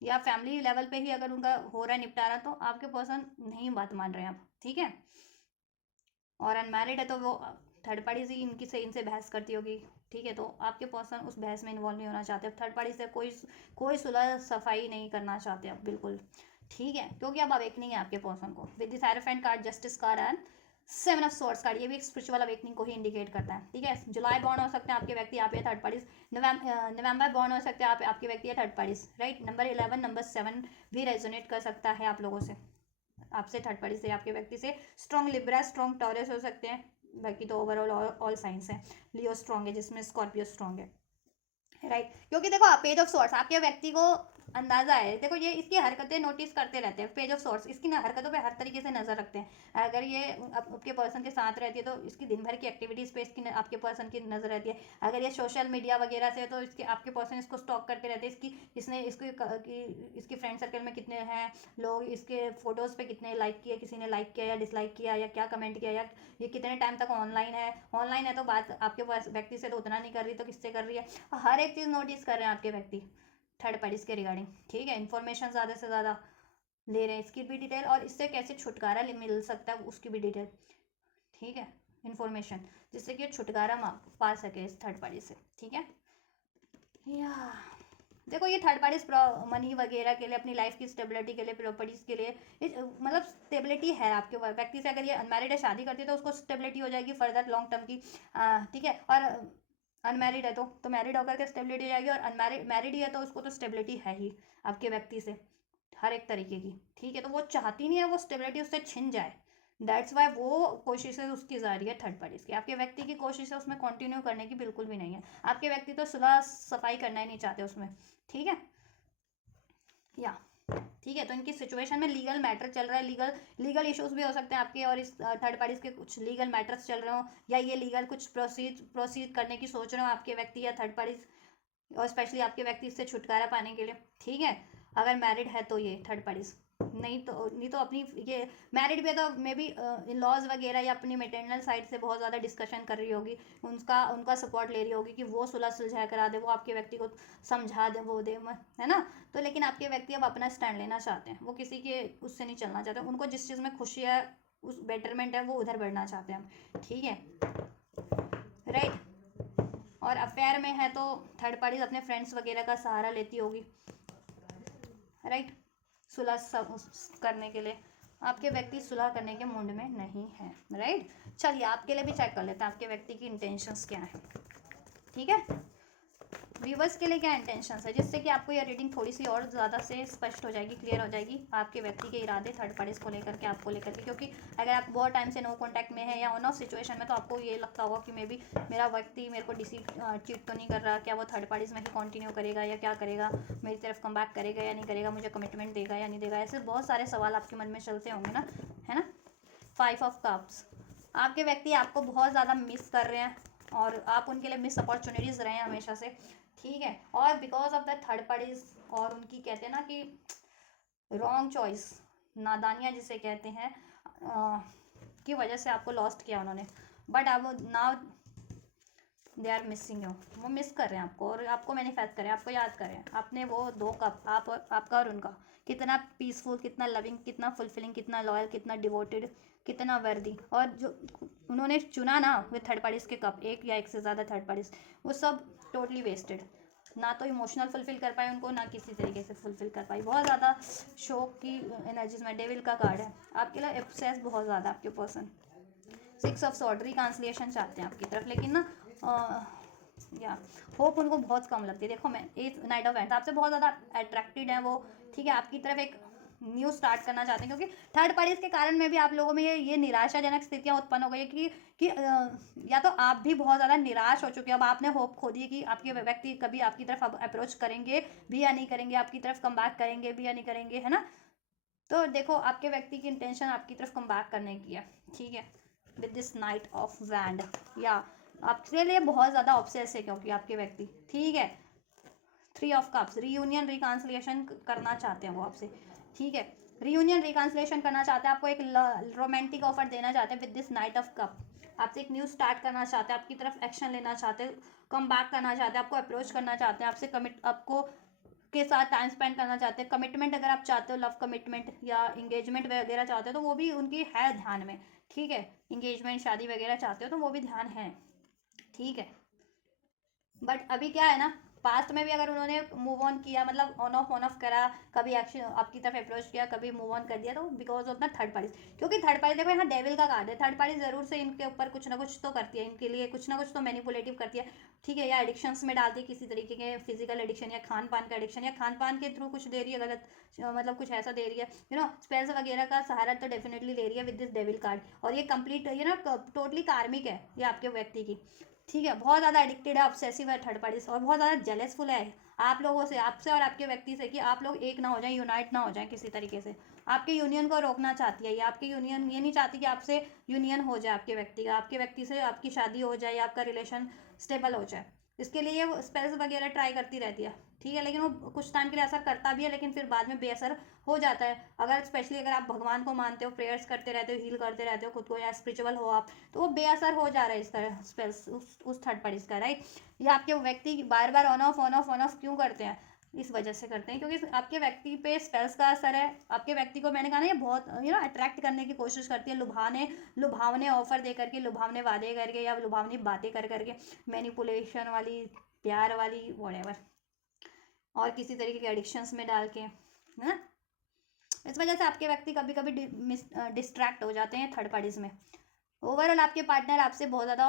या फैमिली लेवल पे ही अगर उनका हो रहा है निपटारा तो आपके पर्सन नहीं बात मान रहे हैं आप, ठीक है। और अनमैरिड है तो वो थर्ड पार्टी से इनकी से इनसे बहस करती होगी, ठीक है, तो आपके पर्सन उस बहस में इन्वॉल्व नहीं होना चाहते, थर्ड पार्टी से कोई सुलह सफाई नहीं करना चाहते आप बिल्कुल, ठीक है, क्योंकि अब अवेकनिंग है आपके पर्सन को with this hierophant card, justice card and seven of swords card, ये भी एक स्पिरिचुअल अवेकनिंग को ही इंडिकेट करता है, ठीक है। जुलाई बॉर्न हो सकते हैं आपके व्यक्ति, आप ये थर्ड पार्टीज, नवंबर बॉर्न हो सकते हैं आप, आपके व्यक्ति है third parties, right. Number 11 number 7 भी रेजोनेट कर सकता है आप लोगों से, आपसे थर्ड पार्टी से, आपके व्यक्ति से। स्ट्रॉन्ग लिब्रा, स्ट्रॉन्ग टॉरस हो सकते हैं, बाकी तो ओवरऑल ऑल साइंस है। लियो स्ट्रॉन्ग है जिसमें स्कॉर्पियो स्ट्रॉन्ग है, राइट। क्योंकि देखो पेज ऑफ सोर्स आपके व्यक्ति को अंदाजा है, देखो ये इसकी हरकतें नोटिस करते रहते हैं, पेज ऑफ सोर्स इसकी ना हरकतों पे हर तरीके से नजर रखते हैं, अगर ये आपके पर्सन के साथ रहती है तो इसकी दिन भर की एक्टिविटीज पे इसकी आपके पर्सन की नजर रहती है, अगर ये सोशल मीडिया वगैरह से तो इसके आपके पर्सन इसको स्टॉक करते रहते हैं, इसकी फ्रेंड सर्कल में कितने हैं लोग, इसके फोटोज पे कितने लाइक किए, किसी ने लाइक किया या डिसलाइक किया, या क्या कमेंट किया, या ये कितने टाइम तक ऑनलाइन है तो बात आपके व्यक्ति से तो उतना नहीं कर रही तो किससे कर रही है, हर एक चीज़ नोटिस कर रहे हैं आपके व्यक्ति थर्ड पार्टीज के रिगार्डिंग, ठीक है। इन्फॉर्मेशन ज़्यादा से ज़्यादा ले रहे हैं, इसकी भी डिटेल, और इससे कैसे छुटकारा मिल सकता है उसकी भी डिटेल, ठीक है, इन्फॉर्मेशन, जिससे कि छुटकारा पा सके इस थर्ड पार्टी से, ठीक है। या देखो ये थर्ड पार्टीज मनी वगैरह के लिए, अपनी लाइफ की स्टेबिलिटी के लिए, प्रॉपर्टीज के लिए, मतलब स्टेबिलिटी है आपके व्यक्ति से, अगर ये अनमैरिड है शादी करती है तो उसको स्टेबिलिटी हो जाएगी फर्दर लॉन्ग टर्म की, ठीक है। और अनमैरिड है तो मैरिड होकर के स्टेबिलिटी हो जाएगी, और अनमैरिड मैरिड ही है तो उसको तो स्टेबिलिटी है ही आपके व्यक्ति से हर एक तरीके की, ठीक है। तो वो चाहती नहीं है वो स्टेबिलिटी उससे छिन जाए, दैट्स वाई वो कोशिशें उसकी जारी है थर्ड पार्टीज की, आपके व्यक्ति की कोशिश है उसमें कंटिन्यू करने की बिल्कुल भी नहीं है, आपके व्यक्ति तो सुलह सफाई करना ही नहीं चाहते उसमें, ठीक है। या ठीक है, तो इनकी सिचुएशन में लीगल मैटर चल रहा है, लीगल इश्यूज भी हो सकते हैं आपके और इस थर्ड पार्टीज के, कुछ लीगल मैटर्स चल रहे हो, या ये लीगल कुछ प्रोसीड करने की सोच रहे हो आपके व्यक्ति या थर्ड पार्टीज, और स्पेशली आपके व्यक्ति इससे छुटकारा पाने के लिए, ठीक है। अगर मैरिड है तो ये थर्ड पार्टीज, नहीं तो अपनी ये मैरिड भी है तो मे बी इन लॉज वगैरह या अपनी मेटरनल साइड से बहुत ज़्यादा डिस्कशन कर रही होगी, उनका सपोर्ट ले रही होगी कि वो सुलह सुलझा करा दे, वो आपके व्यक्ति को समझा दे, वो दे, है ना। तो लेकिन आपके व्यक्ति अब अपना स्टैंड लेना चाहते हैं, वो किसी के उससे नहीं चलना चाहते, उनको जिस चीज़ में खुशी है, उस बेटरमेंट है, वो उधर बढ़ना चाहते हैं, ठीक है, राइट। और अफेयर में है तो थर्ड पार्टीज अपने फ्रेंड्स वगैरह का सहारा लेती होगी, राइट, सुलह करने के लिए, आपके व्यक्ति सुलह करने के मूड में नहीं है, राइट। चलिए आपके लिए भी चेक कर लेते हैं आपके व्यक्ति की इंटेंशंस क्या है, ठीक है। व्यूवर्स के लिए क्या इंटेंशंस है, जिससे कि आपको यह रीडिंग थोड़ी सी और ज़्यादा से स्पष्ट हो जाएगी, क्लियर हो जाएगी, आपके व्यक्ति के इरादे थर्ड पार्टीज को लेकर के, आपको लेकर के, क्योंकि अगर आप बहुत टाइम से नो कॉन्टैक्ट में है या ऑन ऑफ सिचुएशन में तो आपको ये लगता होगा कि मे बी मेरा व्यक्ति मेरे को चीट तो नहीं कर रहा, क्या वो थर्ड पार्टीज में ही कंटिन्यू करेगा या क्या करेगा, मेरी तरफ कम बैक करेगा या नहीं करेगा, मुझे कमिटमेंट देगा या नहीं देगा, ऐसे बहुत सारे सवाल आपके मन में चलते होंगे ना, है ना। 5 ऑफ कप्स, आपके व्यक्ति आपको बहुत ज़्यादा मिस कर रहे हैं और आप उनके लिए मिस अपॉर्चुनिटीज़ रहे हैं हमेशा से, ठीक है। और because of the third parties और उनकी कहते हैं ना कि रॉन्ग चॉइस, नादानियाँ जिसे कहते हैं, की वजह से आपको लॉस्ट किया उन्होंने, बट अब now they are missing you, वो मिस कर रहे हैं आपको और आपको मैनिफेस्ट करें, आपको याद करें, आपने वो 2 कप आपका और उनका कितना पीसफुल, कितना लविंग, कितना फुलफिलिंग, कितना लॉयल, कितना डिवोटेड, कितना वर्दी, और जो उन्होंने चुना ना विद थर्ड पार्टीज के कप, एक या एक से ज़्यादा थर्ड पार्टीज, वो सब टोटली वेस्टेड, ना तो इमोशनल फुलफिल कर पाए उनको, ना किसी तरीके से फुलफिल कर पाई, बहुत ज़्यादा शोक की एनर्जीज में, डेविल का कार्ड है आपके लिए, एक्सेस बहुत ज़्यादा आपके पर्सन, 6 ऑफ सॉर्ड रिकॉन्सिलिएशन चाहते हैं आपकी तरफ, लेकिन ना या होप उनको बहुत कम लगती है। देखो मैं 8 नाइट ऑफ एंड आपसे बहुत ज़्यादा अट्रैक्टेड है वो, ठीक है, आपकी तरफ एक न्यू स्टार्ट करना चाहते हैं, क्योंकि थर्ड पार्टीज के कारण में भी आप लोगों में ये निराशाजनक स्थितियां उत्पन्न हो गई है कि या तो आप भी बहुत ज़्यादा निराश हो चुके हैं, अब आपने होप खो दी कि आपके व्यक्ति कभी आपकी तरफ अब अप्रोच करेंगे भी या नहीं करेंगे, आपकी तरफ कम बैक करेंगे भी या नहीं करेंगे, है ना। तो देखो आपके व्यक्ति की इंटेंशन आपकी तरफ कम बैक करने की है, ठीक है, with this night of wand, या आपके लिए बहुत ज़्यादा ऑब्सेस है क्योंकि आपके व्यक्ति, ठीक है। 3 ऑफ कप्स रीयूनियन रिकॉन्सिलिएशन करना चाहते हैं वो आपसे, ठीक है, रीयूनियन रिकॉन्सिलिएशन करना चाहते हैं, आपको एक रोमांटिक ऑफर देना चाहते हैं with this night of cup, आपसे एक न्यू स्टार्ट करना चाहते हैं, आपकी तरफ एक्शन लेना चाहते हैं, कम बैक करना चाहते हैं, आपको अप्रोच करना चाहते हैं, आपसे कमिट आपको के साथ टाइम स्पेंड करना चाहते हैं, कमिटमेंट अगर आप चाहते हो, लव कमिटमेंट या इंगेजमेंट वगैरह चाहते हो तो वो भी उनकी है ध्यान में, ठीक है, इंगेजमेंट शादी वगैरह चाहते हो तो वो भी ध्यान है, ठीक है। बट अभी क्या है ना, पास्ट में भी अगर उन्होंने मूव ऑन किया, मतलब ऑन ऑफ करा, कभी एक्शन आपकी तरफ अप्रोच किया, कभी मूव ऑन कर दिया, तो because of the third party, क्योंकि थर्ड पार्टी देखो यहाँ डेविल का कार्ड है, थर्ड पार्टी जरूर से इनके ऊपर कुछ ना कुछ तो करती है, इनके लिए कुछ ना कुछ तो मैनिपुलेटिव करती है, ठीक है, या एडिक्शंस में डालती है किसी तरीके के फिजिकल एडिक्शन या खान पान का एडिक्शन, या खान पान के थ्रू कुछ दे रही है गलत, मतलब कुछ ऐसा दे रही है, स्पेल्स वगैरह का सहारा तो डेफिनेटली ले रही है विद दिस डेविल कार्ड, और ये कंप्लीट टोटली कार्मिक है ये आपके व्यक्ति की, ठीक है, बहुत ज़्यादा एडिक्टेड है, ऑब्सेसिव है थर्ड पार्टी से, और बहुत ज़्यादा जेलसफुल है आप लोगों से, आपसे और आपके व्यक्ति से, कि आप लोग एक ना हो जाएं, यूनाइट ना हो जाएं किसी तरीके से, आपके यूनियन को रोकना चाहती है ये, आपकी यूनियन ये नहीं चाहती कि आपसे यूनियन हो जाए आपके व्यक्ति का, आपके व्यक्ति से आपकी शादी हो जाए या आपका रिलेशन स्टेबल हो जाए, इसके लिए वो स्पेल्स वगैरह ट्राई करती रहती है, ठीक है, लेकिन वो कुछ टाइम के लिए असर करता भी है, लेकिन फिर बाद में बेअसर हो जाता है, अगर स्पेशली अगर आप भगवान को मानते हो, प्रेयर्स करते रहते हो, हील करते रहते हो खुद को, या स्पिरिचुअल हो आप, तो वो बेअसर हो जा रहा है इसका स्पेल्स उस थर्ड पार्टी का, राइट। ये आपके व्यक्ति बार बार ऑन ऑफ क्यों करते हैं, इस वजह से करते हैं क्योंकि आपके व्यक्ति पे स्पेल्स का असर है, आपके व्यक्ति को मैंने कहा ना ये बहुत अट्रैक्ट करने की कोशिश करती है, लुभावने ऑफर दे करके, लुभावने वादे करके, या लुभावनी बातें कर करके, मैनिपुलेशन वाली, प्यार वाली, व्हाटएवर, और किसी तरीके के एडिक्शंस में डाल के, है ना। इस वजह से आपके व्यक्ति कभी कभी डिस्ट्रैक्ट हो जाते हैं थर्ड पार्टीज में। ओवरऑल आपके पार्टनर आपसे बहुत ज़्यादा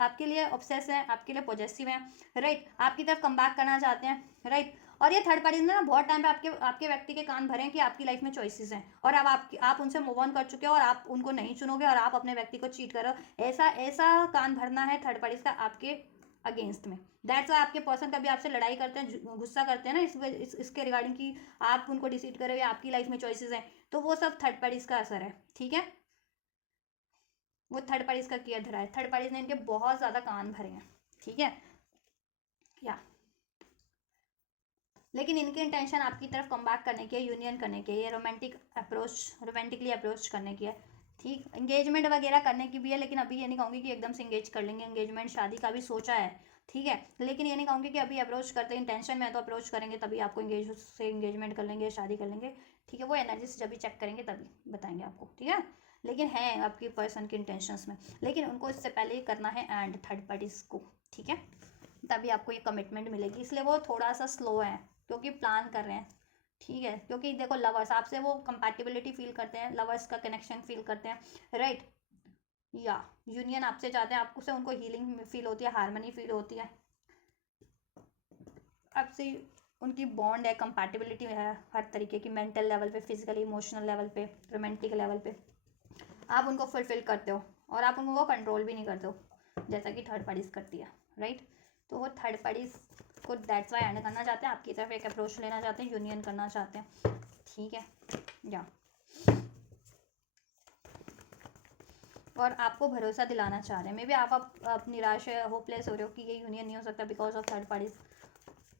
आपके लिए ऑब्सेस है, आपके लिए पॉजिटिव है, राइट, आपकी तरफ कम बैक करना चाहते हैं, राइट। और ये थर्ड पार्टीज ने ना बहुत टाइम पे आपके व्यक्ति के कान भरे हैं कि आपकी लाइफ में चॉइसेस हैं, और अब आप उनसे मूव ऑन कर चुके हो और आप उनको नहीं चुनोगे और आप अपने व्यक्ति को चीट करो, ऐसा ऐसा कान भरना है थर्ड पार्टीज का आपके अगेंस्ट में। दैट्स वाई आपके पर्सन कभी आपसे लड़ाई करते हैं, गुस्सा करते हैं ना इसके रिगार्डिंग कि आप उनको डिसीड करो या आपकी लाइफ में चॉइसेस हैं, तो वो सब थर्ड पार्टीज का असर है, ठीक है, वो थर्ड पार्टीज का किया धरा है, थर्ड पार्टीज ने इनके बहुत ज़्यादा कान भरे हैं, ठीक है, या लेकिन इनकी इंटेंशन आपकी तरफ कम बैक करने की है, यूनियन करने की है, ये रोमांटिकली अप्रोच करने की है, ठीक, एंगेजमेंट वगैरह करने की भी है, लेकिन अभी ये नहीं कहूँगी कि एकदम से एंगेज कर लेंगे, एंगेजमेंट शादी का भी सोचा है, ठीक है, लेकिन ये नहीं कहूँगी कि अभी अप्रोच करते हैं, इंटेंशन में तो अप्रोच करेंगे तभी आपको एंगेजमेंट कर लेंगे, शादी कर लेंगे, ठीक है, वो एनर्जी से जब भी चेक करेंगे तभी बताएंगे आपको, ठीक है, लेकिन है आपकी पर्सन की इंटेंशंस में, लेकिन उनको इससे पहले ही करना है एंड थर्ड पार्टीज को, ठीक है, तभी आपको ये कमिटमेंट मिलेगी, इसलिए वो थोड़ा सा स्लो है क्योंकि प्लान कर रहे हैं, ठीक है, क्योंकि देखो लवर्स आपसे वो कंपैटिबिलिटी फील करते हैं, लवर्स का कनेक्शन फील करते हैं, राइट, या यूनियन आपसे चाहते हैं, आपको से उनको हीलिंग फील होती है, हार्मनी फील होती है आपसे, उनकी बॉन्ड है, कंपैटिबिलिटी है हर तरीके की, मेंटल लेवल पे, फिजिकली, इमोशनल लेवल पे, रोमांटिक लेवल पे आप उनको फुलफिल करते हो, और आप उनको कंट्रोल भी नहीं करते हो जैसा कि थर्ड पार्टीज करती है, राइट। तो वो थर्ड पार्टीज को दैट्स वाई एंड करना चाहते हैं, आपकी तरफ एक अप्रोच लेना चाहते हैं, यूनियन करना चाहते हैं, ठीक है, या और आपको भरोसा दिलाना चाह रहे हैं, मे बी आप निराश है, होपलेस हो रहे हो कि ये यूनियन नहीं हो सकता बिकॉज ऑफ थर्ड पार्टीज,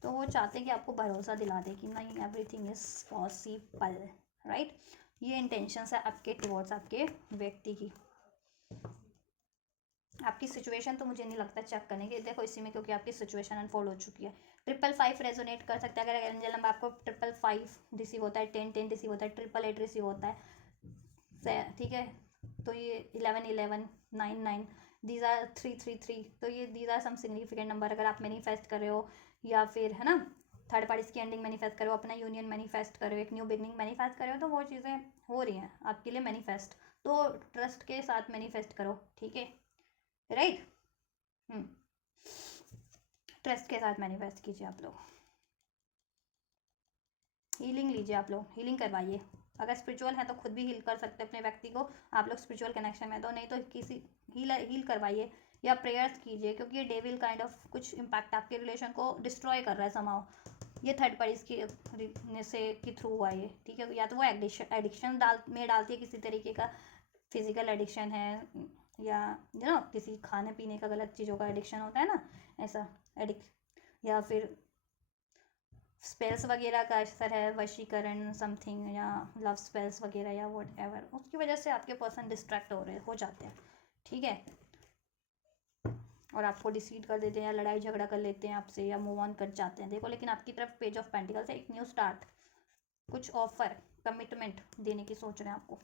तो वो चाहते हैं कि आपको भरोसा दिला दे कि नहीं एवरीथिंग इज पॉसिबल, राइट। ये इंटेंशंस है आपके टुवर्ड्स आपके व्यक्ति की। आपकी सिचुएशन तो मुझे नहीं लगता चेक करने की, देखो इसी में क्योंकि आपकी सिचुएशन अनफोल्ड हो चुकी है, 555 रेजोनेट कर सकता है, अगर एंजल नंबर आपको 555 रिसीव होता है, 1010 रिसीव होता है, 888 रिसीव होता है, ठीक है, तो ये 1111 99 दीज आर 333, तो ये these are some significant number, अगर आप मैनिफेस्ट कर रहे हो या फिर है ना थर्ड पार्टीज की एंडिंग मैनिफेस्ट करो, अपना यूनियन मैनिफेस्ट करो, एक न्यू बिगनिंग मैनिफेस्ट करो, तो वो चीज़ें हो रही हैं आपके लिए मैनिफेस्ट, तो ट्रस्ट के साथ मैनिफेस्ट करो, ठीक है, राइट। ट्रस्ट के साथ मैनिफेस्ट कीजिए आप लोग। हीलिंग लीजिए आप लोग, हीलिंग करवाइए। अगर स्पिरिचुअल है तो खुद भी हील कर सकते हैं अपने व्यक्ति को, आप लोग स्पिरिचुअल कनेक्शन में, तो नहीं तो किसी हील करवाइए या प्रेयर्स कीजिए, क्योंकि ये डेविल काइंड ऑफ कुछ इम्पैक्ट आपके रिलेशन को डिस्ट्रॉय कर रहा है समाओ। ये थर्ड पार्टीज के थ्रू हुआ ये, ठीक है। या तो वो एडिक्शन डालती है किसी तरीके का, फिजिकल एडिक्शन है, या किसी खाने पीने का गलत चीज़ों का एडिक्शन होता है ना, ऐसा या फिर स्पेल्स वगैरह का असर है, वशीकरण समथिंग, या लव स्पेल्स वगैरह, या वट एवर, उसकी वजह से आपके पर्सन डिस्ट्रैक्ट हो जाते हैं, ठीक है, और आपको डिसीड कर देते हैं, या लड़ाई झगड़ा कर लेते हैं आपसे, या मूव ऑन कर जाते हैं। देखो लेकिन आपकी तरफ पेज ऑफ पेंटिकल्स है, एक न्यू स्टार्ट, कुछ ऑफर, कमिटमेंट देने की सोच रहे हैं आपको,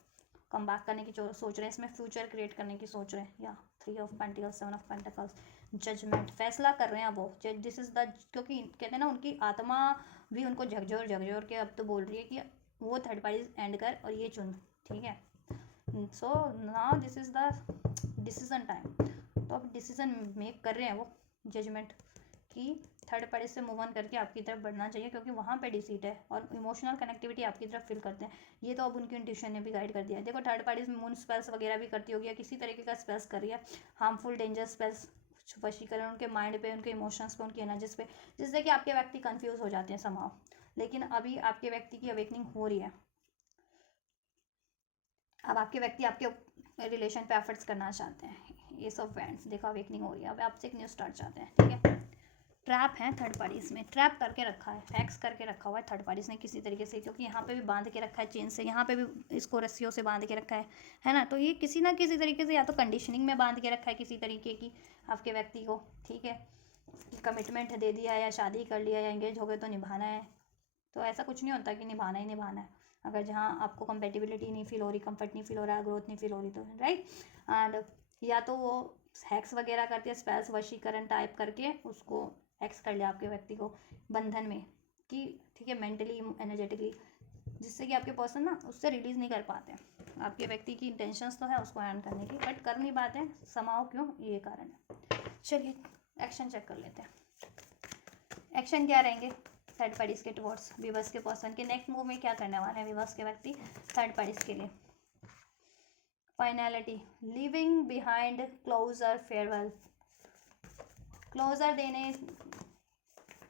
कम बैक करने की सोच रहे हैं, इसमें फ्यूचर क्रिएट करने की सोच रहे हैं। या 3 of pentacles, 7 of pentacles, judgement, फैसला कर रहे हैं वो, दिस इज द, क्योंकि कहते हैं ना उनकी आत्मा भी उनको झकझोर के अब तो बोल रही है कि वो थर्ड पार्टी एंड कर और ये चुन, ठीक है। So now this is the decision time, तो अब डिसीजन मेक कर रहे हैं वो, जजमेंट, कि थर्ड पार्टी से मूव ऑन करके आपकी तरफ बढ़ना चाहिए, क्योंकि वहाँ पे डिसीट है और इमोशनल कनेक्टिविटी आपकी तरफ फील करते हैं। ये तो अब उनकी इंट्यूशन ने भी गाइड कर दिया है। देखो थर्ड पार्टी मून स्पेल्स वगैरह भी करती होगी, या किसी तरीके का स्पेल्स कर रही है, हार्मफुल डेंजर स्पेल्स, वशीकरण उनके माइंड पे, उनके इमोशंस पे, उनकी एनर्जीज पे, जिससे कि आपके व्यक्ति कंफ्यूज हो जाते हैं समाव। लेकिन अभी आपके व्यक्ति की अवेकनिंग हो रही है। अब आपके व्यक्ति आपके रिलेशन पे एफर्ट्स करना चाहते हैं। ये सब फ्रेंड्स देखो अवेकनिंग हो रही है, अब आपसे एक न्यू स्टार्ट चाहते हैं, ठीक है। ट्रैप है थर्ड पार्टीज में, ट्रैप करके रखा है, हैक्स करके रखा हुआ है थर्ड पार्टीज ने किसी तरीके से, क्योंकि यहाँ पे भी बांध के रखा है चेन से, यहाँ पे भी इसको रस्सियों से बांध के रखा है ना। तो ये किसी ना किसी तरीके से या तो कंडीशनिंग में बांध के रखा है किसी तरीके की आपके व्यक्ति को, ठीक है, कमिटमेंट दे दिया, या शादी कर लिया, या एंगेज हो गए तो निभाना है। तो ऐसा कुछ नहीं होता कि निभाना ही निभाना है। अगर जहाँ आपको कंपेटिबिलिटी नहीं फील हो रही, कंफर्ट नहीं फील हो रहा, ग्रोथ नहीं फील हो रही, तो राइट। एंड या तो वो हैक्स वगैरह करती है, स्पेल्स वशीकरण टाइप करके उसको हैक्स कर लिया आपके व्यक्ति को बंधन में, कि ठीक है, मेंटली एनर्जेटिकली, जिससे कि आपके पर्सन ना उससे रिलीज नहीं कर पाते हैं। आपके व्यक्ति की इंटेंशंस तो है उसको हैंड करने की, बट कर नहीं पाते हैं समाओ, क्यों, ये कारण है। चलिए एक्शन चेक कर लेते हैं। एक्शन क्या रहेंगे थर्ड पार्टीज के टुवर्ड्स विवर्स के पर्सन के, नेक्स्ट मूव में क्या करने वाले हैं विवर्स के व्यक्ति थर्ड पार्टीज के लिए। Finality, living behind, closure, farewell, closure देने।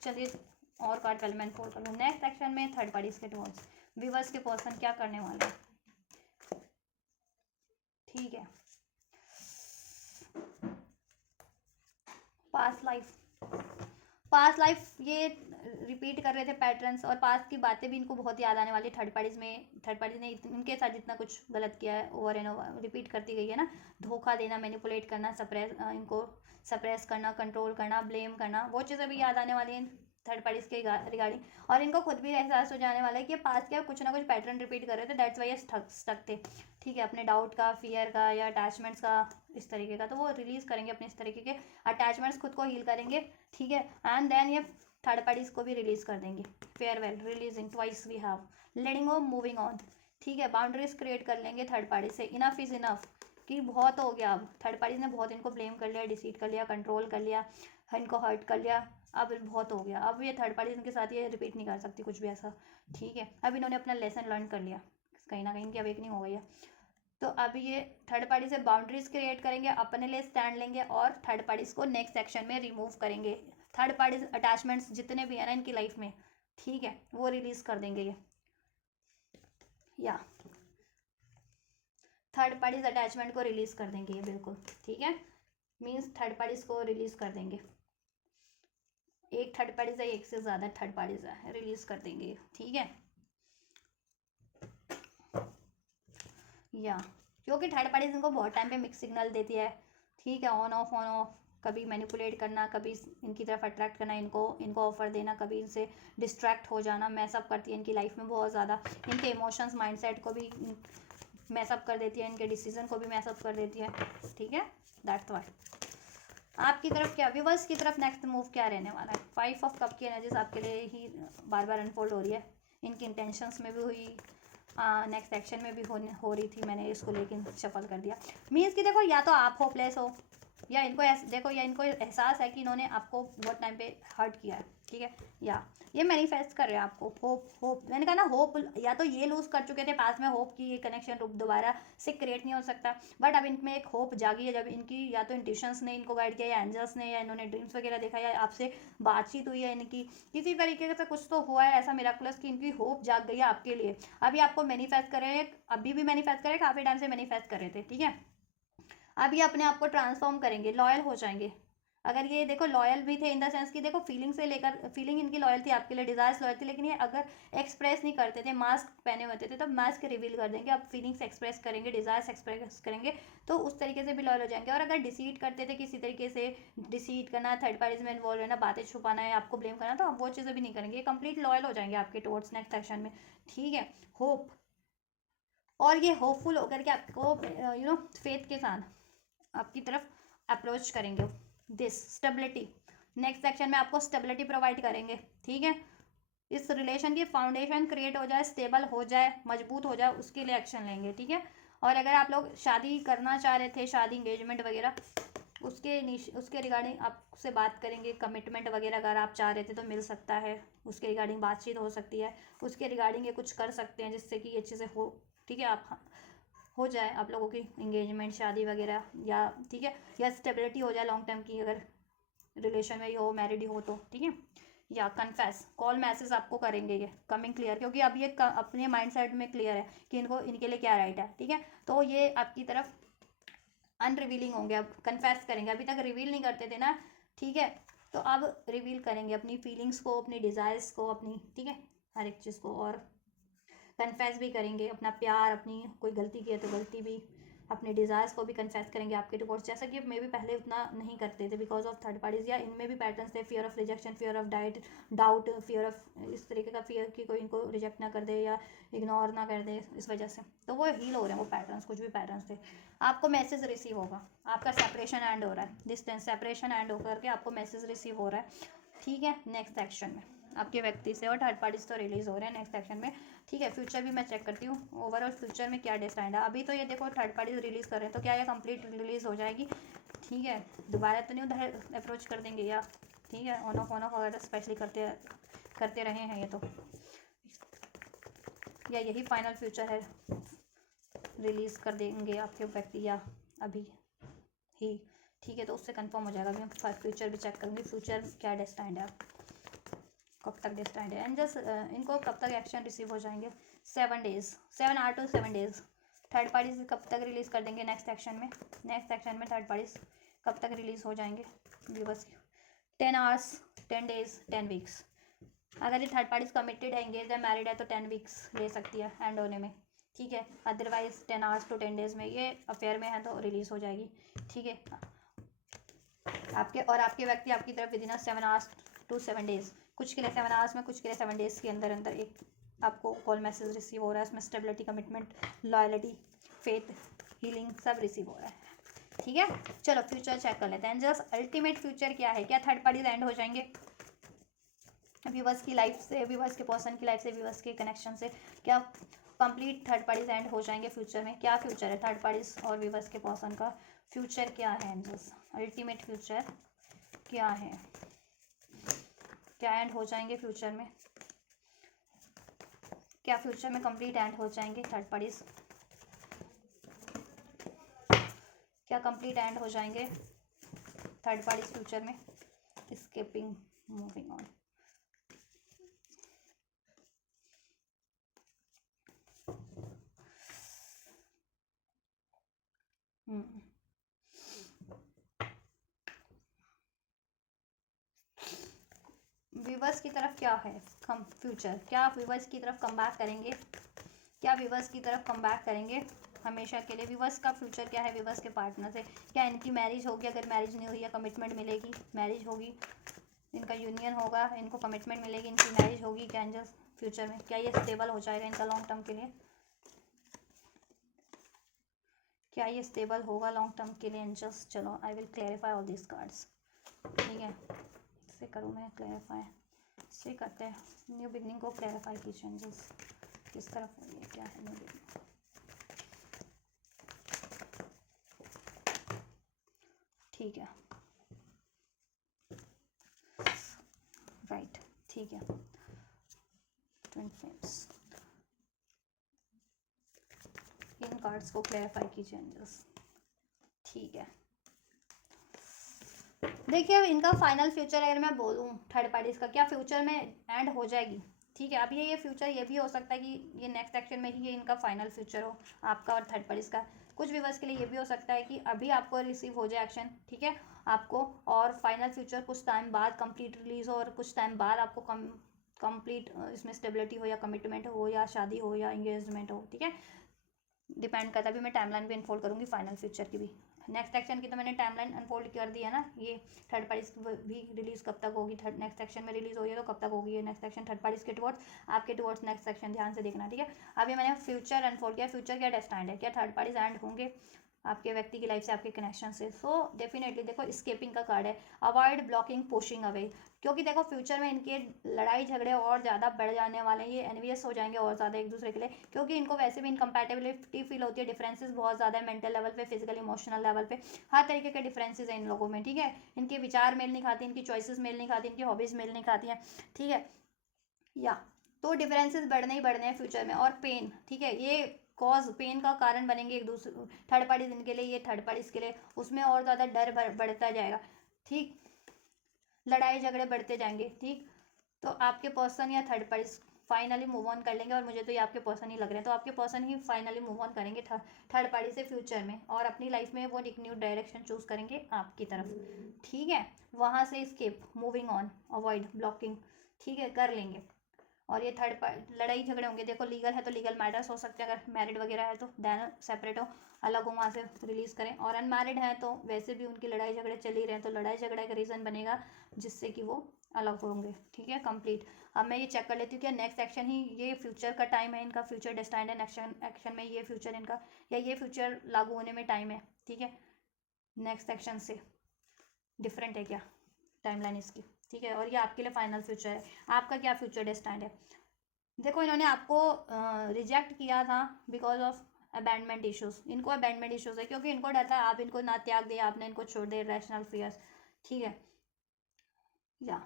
चलिए और कार्ड पहले मैं फोल्ड कर लूँ। नेक्स्ट एक्शन में थर्ड पार्टीज के टुवर्ड्स विवर्स के पर्सन क्या करने वाले हैं, ठीक है। पास्ट लाइफ ये रिपीट कर रहे थे पैटर्न्स, और पास्ट की बातें भी इनको बहुत याद आने वाली थर्ड पार्टीज में। थर्ड पार्टीज ने इनके साथ जितना कुछ गलत किया है ओवर एंड ओवर रिपीट करती गई है ना, धोखा देना, मैनिपुलेट करना, इनको सप्रेस करना, कंट्रोल करना, ब्लेम करना, वो चीज़ें भी याद आने वाली हैं थर्ड पार्टीज के रिगार्डिंग। और इनको खुद भी एहसास हो जाने वाला है कि पास्ट क्या कुछ ना कुछ पैटर्न रिपीट कर रहे थे, दैट्स वाई ये स्टक थे, ठीक है, अपने डाउट का, फियर का, या अटैचमेंट्स का, इस तरीके का। तो वो रिलीज करेंगे अपने इस तरीके के अटैचमेंट्स, खुद को हील करेंगे, ठीक है। एंड देन ये थर्ड पार्टीज को भी रिलीज कर देंगे। Farewell, releasing, twice we have, letting go, moving on, ठीक है। बाउंड्रीज क्रिएट कर लेंगे थर्ड पार्टी से, इनफ इज इनफ, कि बहुत हो गया। अब थर्ड पार्टीज ने बहुत इनको ब्लेम कर लिया, डिसीट कर लिया, कंट्रोल कर लिया, इनको हर्ट कर लिया, अब बहुत हो गया। अब ये थर्ड पार्टी इनके साथ ये रिपीट नहीं कर सकती कुछ भी ऐसा, ठीक है। अब इन्होंने अपना लेसन लर्न कर लिया, कहीं ना कहीं इनकी अवेकनिंग हो गई है। तो अब ये थर्ड पार्टी से बाउंड्रीज क्रिएट करेंगे, अपने लिए स्टैंड लेंगे, और थर्ड पार्टीज को नेक्स्ट सेक्शन में रिमूव करेंगे। थर्ड पार्टीज अटैचमेंट्स जितने भी हैं ना इनकी लाइफ में, ठीक है, वो रिलीज कर देंगे ये, या थर्ड पार्टीज अटैचमेंट को रिलीज कर देंगे ये, बिल्कुल ठीक है। मीन्स थर्ड पार्टीज को रिलीज कर देंगे, एक थर्ड पार्टीज है, एक से ज़्यादा थर्ड पार्टीज है, रिलीज कर देंगे, ठीक है। या क्योंकि थर्ड पार्टीज इनको बहुत टाइम पे मिक्स सिग्नल देती है, ठीक है, ऑन ऑफ, कभी मैनिपुलेट करना, कभी इनकी तरफ अट्रैक्ट करना, इनको ऑफर देना, कभी इनसे डिस्ट्रैक्ट हो जाना, मैसअप करती है इनकी लाइफ में बहुत ज़्यादा, इनके इमोशंस माइंडसेट को भी मैसअप कर देती है, इनके डिसीजन को भी मैसअप कर देती है, ठीक है। दैट्स वाई आपकी तरफ क्या, व्यूवर्स की तरफ नेक्स्ट मूव क्या रहने वाला है। 5 ऑफ कप की एनर्जीज आपके लिए ही बार बार अनफोल्ड हो रही है, इनकी इंटेंशंस में भी हुई, नेक्स्ट सेक्शन में भी हो रही थी, मैंने इसको लेकिन सफल कर दिया। मीन्स कि देखो या तो आप होपलेस हो, या इनको देखो, या इनको एहसास है कि इन्होंने आपको बहुत टाइम पे हर्ट किया है, ठीक है, या ये मैनिफेस्ट कर रहे हैं आपको होप मैंने कहा ना, होप या तो ये लूज कर चुके थे पास में होप की ये कनेक्शन दोबारा से क्रिएट नहीं हो सकता, बट अब इनमें एक होप जागी है, जब इनकी या तो इंट्यूशंस ने इनको गाइड किया, या एंजल्स ने, या इन्होंने ड्रीम्स वगैरह देखा, या आपसे बातचीत हुई है इनकी, किसी तरीके से कुछ तो हुआ है ऐसा मिराकुलस कि इनकी होप जाग गई है आपके लिए। अभी आपको मैनिफेस्ट कर रहे हैं, अभी भी मैनिफेस्ट कर रहे हैं, काफ़ी टाइम से मैनिफेस्ट कर रहे थे, ठीक है। अब ये अपने आप को ट्रांसफॉर्म करेंगे, लॉयल हो जाएंगे। अगर ये देखो लॉयल भी थे इन द सेंस कि देखो फीलिंग से लेकर, फीलिंग इनकी लॉयल थी आपके लिए, डिजायर्स लॉयल थी, लेकिन ये अगर एक्सप्रेस नहीं करते थे, मास्क पहने होते थे, तो मास्क रिवील कर देंगे, अब फीलिंग्स एक्सप्रेस करेंगे, डिजायर्स एक्सप्रेस करेंगे, तो उस तरीके से भी लॉयल हो जाएंगे। और अगर डिसीट करते थे किसी तरीके से, डिसीट करना, थर्ड पार्टीज में इन्वॉल्व रहना, बातें छुपाना है, आपको ब्लेम करना, तो अब वो चीज़ें भी नहीं करेंगे, कंप्लीट लॉयल हो जाएंगे आपके टुवर्ड्स नेक्स्ट सेक्शन में, ठीक है। होप, और ये होपफुल होकर के आपको फेथ के साथ आपकी तरफ अप्रोच करेंगे। दिस स्टेबिलिटी, नेक्स्ट सेक्शन में आपको स्टेबिलिटी प्रोवाइड करेंगे, ठीक है। इस रिलेशन की फाउंडेशन क्रिएट हो जाए, स्टेबल हो जाए, मजबूत हो जाए, उसके लिए एक्शन लेंगे, ठीक है। और अगर आप लोग शादी करना चाह रहे थे, शादी इंगेजमेंट वगैरह, उसके रिगार्डिंग आपसे बात करेंगे, कमिटमेंट वगैरह अगर आप चाह रहे थे तो मिल सकता है, उसके रिगार्डिंग बातचीत हो सकती है, उसके रिगार्डिंग ये कुछ कर सकते हैं जिससे कि ये चीज़ें हो, ठीक है, आप हो जाए आप लोगों की इंगेजमेंट, शादी वगैरह, या ठीक है, या स्टेबिलिटी हो जाए लॉन्ग टर्म की, अगर रिलेशन में ही हो, मैरिड ही हो तो, ठीक है। या कन्फेस, कॉल मैसेज आपको करेंगे ये कमिंग क्लियर, क्योंकि अब ये अपने माइंड सेट में क्लियर है कि इनको इनके लिए क्या राइट है, ठीक है। तो ये आपकी तरफ अनरिवीलिंग होंगे, अब कन्फेस करेंगे, अभी तक रिवील नहीं करते थे ना, ठीक है, तो अब रिवील करेंगे अपनी फीलिंग्स को, अपनी डिज़ायर्स को, अपनी, ठीक है, हर एक चीज़ को, और कन्फेस भी करेंगे अपना प्यार, अपनी कोई गलती की है तो गलती भी, अपने डिज़ायर्स को भी कन्फेस करेंगे आपके टुवर्ड्स, जैसा कि मे भी पहले उतना नहीं करते थे बिकॉज ऑफ थर्ड पार्टीज, या इनमें भी पैटर्न्स थे, fear of rejection, fear of doubt, fear of इस तरीके का फियर कि कोई इनको रिजेक्ट ना कर दे या इग्नोर ना कर दे, इस वजह से तो वो हील हो रहे हैं वो पैटर्न्स, कुछ भी पैटर्न्स थे। आपको मैसेज रिसीव होगा, आपका सेपरेशन एंड हो रहा है, डिस्टेंस सेपरेशन एंड होकर के आपको मैसेज रिसीव हो रहा है, ठीक है। नेक्स्ट सेक्शन में आपके व्यक्ति से, और थर्ड पार्टीज तो रिलीज हो रहे हैं नेक्स्ट सेक्शन में, ठीक है। फ्यूचर भी मैं चेक करती हूँ, ओवरऑल फ्यूचर में क्या डिसाइड है। अभी तो ये देखो थर्ड पार्टीज रिलीज कर रहे हैं, तो क्या ये कंप्लीट रिलीज हो जाएगी, ठीक है, दोबारा तो नहीं उधर अप्रोच कर देंगे, या ठीक है, ऑन ऑफ वगैरह स्पेशली करते रहे हैं ये तो, या यही फाइनल फ्यूचर है, रिलीज कर देंगे आपके व्यक्ति, या अभी ही, ठीक है। तो उससे कंफर्म हो जाएगा, अभी मैं फ्यूचर भी चेक करूँगी, फ्यूचर क्या डिसाइड है, कब तक डिसाइड है, एंड जस्ट इनको कब तक एक्शन रिसीव हो जाएंगे, 7 days, 7 hour to 7 days. Third parties कब तक रिलीज कर देंगे नेक्स्ट सेक्शन में, नेक्स्ट सेक्शन में थर्ड पार्टीज कब तक रिलीज हो जाएंगे व्यूअर्स, 10 आवर्स, 10 डेज, 10 वीक्स। अगर ये थर्ड पार्टीज कमिटेड है, एंगेज है, मैरिड है, तो 10 वीक्स ले सकती है एंड होने में, ठीक है। अदरवाइज 10 आवर्स टू 10 डेज में, ये अफेयर में है तो रिलीज हो जाएगी, ठीक है। आपके और आपके व्यक्ति आपकी तरफ विदिन 7 आवर्स टू 7 डेज, कुछ के लिए 7 आवर्स में, कुछ के लिए 7 डेज के अंदर अंदर एक आपको कॉल मैसेज रिसीव हो रहा है, उसमें stability, commitment, loyalty, faith, healing सब रिसीव हो रहा है, ठीक है। चलो फ्यूचर चेक कर लेते हैं, जस्ट अल्टीमेट फ्यूचर क्या है, क्या थर्ड पार्टीज एंड हो जाएंगे व्यूअर्स की लाइफ से, व्यूअर्स के पर्सन की लाइफ से, व्यूअर्स के कनेक्शन से, क्या कंप्लीट थर्ड पार्टीज एंड हो जाएंगे फ्यूचर में, क्या फ्यूचर है थर्ड पार्टीज और व्यूअर्स के पर्सन का, फ्यूचर क्या है एंजल्स, अल्टीमेट फ्यूचर क्या है, क्या एंड हो जाएंगे फ्यूचर में, क्या फ्यूचर में कंप्लीट एंड हो जाएंगे थर्ड पार्टीज, क्या कंप्लीट एंड हो जाएंगे थर्ड पार्टीज फ्यूचर में, स्किपिंग, मूविंग ऑन। व्यूवर्स की तरफ क्या है कम फ्यूचर, क्या व्यूवर्स की तरफ कम बैक करेंगे, क्या व्यूवर्स की तरफ कम बैक करेंगे हमेशा के लिए, व्यूवर्स का फ्यूचर क्या है व्यूवर्स के पार्टनर से, क्या इनकी मैरिज होगी, अगर मैरिज नहीं हुई है कमिटमेंट मिलेगी, मैरिज होगी, इनका यूनियन होगा, इनको कमिटमेंट मिलेगी, इनकी मैरिज होगी, क्या एंजल्स फ्यूचर में, क्या ये स्टेबल हो जाएगा इनका लॉन्ग टर्म के लिए, क्या ये स्टेबल होगा लॉन्ग टर्म के लिए एंजल्स। चलो I will clarify all this cards, ठीक है, इसे करूँ मैं क्लैरिफाई, से करते हैं न्यू बिगनिंग को क्लैरिफाई कीजिए एंजल्स, इस तरफ हो रही है, क्या है नहीं देखना। ठीक है, राइट, ठीक है। ट्विन फ्लेम्स, इन कार्ड्स को क्लैरिफाई कीजिए एंजल्स। ठीक है, देखिए अब इनका फाइनल फ्यूचर अगर मैं बोलूँ थर्ड पार्टीज का, क्या फ्यूचर में एंड हो जाएगी? ठीक है, अब ये फ्यूचर ये भी हो सकता है कि ये नेक्स्ट एक्शन में ही ये इनका फाइनल फ्यूचर हो आपका और थर्ड पार्टीज का। कुछ व्यूअर्स के लिए ये भी हो सकता है कि अभी आपको रिसीव हो जाए एक्शन, ठीक है आपको, और फाइनल फ्यूचर कुछ टाइम बाद कंप्लीट रिलीज हो, और कुछ टाइम बाद आपको कंप्लीट इसमें स्टेबिलिटी हो या कमिटमेंट हो या शादी हो या एंगेजमेंट हो, ठीक है, डिपेंड करता है। अभी मैं टाइमलाइन भी अनफोल्ड करूँगी फाइनल फ्यूचर की भी। नेक्स्ट एक्शन की तो मैंने टाइमलाइन अनफोल्ड कर दी है ना, ये थर्ड पार्टीज भी रिलीज कब तक होगी, थर्ड नेक्स्ट सेक्शन में रिलीज हो रही है तो कब तक होगी ये नेक्स्ट सेक्शन थर्ड पार्टीज के टुवर्ड्स, आपके टुवर्ड्स नेक्स्ट सेक्शन ध्यान से देखना, ठीक है। अभी मैंने फ्यूचर अनफोल्ड किया, फ्यूचर क्या डेस्टाइंड है, क्या थर्ड पार्टीज एंड होंगे आपके व्यक्ति की लाइफ से, आपके कनेक्शन से। सो डेफिनेटली देखो स्केपिंग का कार्ड है, अवॉइड ब्लॉकिंग पुशिंग अवे, क्योंकि देखो फ्यूचर में इनके लड़ाई झगड़े और ज़्यादा बढ़ जाने वाले हैं, ये एनवियस हो जाएंगे और ज़्यादा एक दूसरे के लिए, क्योंकि इनको वैसे भी इनकम्पैटिबिलिटी फील होती है, डिफरेंसेस बहुत ज़्यादा है मेंटल लेवल पे, फिजिकल इमोशनल लेवल पे, हर तरीके के डिफरेंसेस हैं इन लोगों में, ठीक है। इनके विचार मेल नहीं खाती, इनकी चॉइसेस मेल नहीं खाती, इनकी हॉबीज़ मेल नहीं खाती हैं, ठीक है, या तो डिफरेंसेस बढ़ने ही बढ़ने हैं फ्यूचर में। और पेन, ठीक है, ये कॉज पेन का कारण बनेंगे एक दूसरे थर्ड पार्टीज इनके लिए, ये थर्ड पार्टीज के लिए, उसमें और ज़्यादा डर बढ़ता जाएगा, ठीक, लड़ाई झगड़े बढ़ते जाएंगे, ठीक। तो आपके पर्सन या third parties finally move on कर लेंगे, और मुझे तो ये आपके पर्सन ही लग रहे हैं, तो आपके person he finally move on करेंगे थर्ड पार्टी से फ्यूचर में, और अपनी लाइफ में वो एक न्यू डायरेक्शन चूज करेंगे आपकी तरफ, ठीक है। वहाँ से escape, moving on, avoid blocking, ठीक है, कर लेंगे। और ये थर्ड पार्टी लड़ाई झगड़े होंगे, देखो लीगल है तो लीगल मैटर्स हो सकते हैं, अगर मैरिड वगैरह है तो देन सेपरेट हो, अलग हो, वहाँ से रिलीज़ करें, और अनमैरिड है तो वैसे भी उनकी लड़ाई झगड़े चल ही रहे हैं, तो लड़ाई झगड़े का रीज़न बनेगा जिससे कि वो अलग होंगे, ठीक है, कंप्लीट। अब मैं ये चेक कर लेती हूँ कि नेक्स्ट एक्शन ही ये फ्यूचर का टाइम है इनका, फ्यूचर डेस्टाइंड है, नेक्स्ट एक्शन में ये फ्यूचर इनका, या ये फ्यूचर लागू होने में टाइम है, ठीक है, नेक्स्ट एक्शन से डिफरेंट है क्या टाइमलाइन इसकी, ठीक है। और ये आपके लिए फाइनल फ्यूचर है, आपका क्या फ्यूचर डेस्टाइंड है। देखो इन्होंने आपको रिजेक्ट किया था बिकॉज ऑफ अबैंडमेंट इश्यूज, इनको अबैंडमेंट इश्यूज है, क्योंकि इनको डर था आप इनको ना त्याग दिया, आपने इनको छोड़ दिया, रैशनल फियर्स, ठीक है, या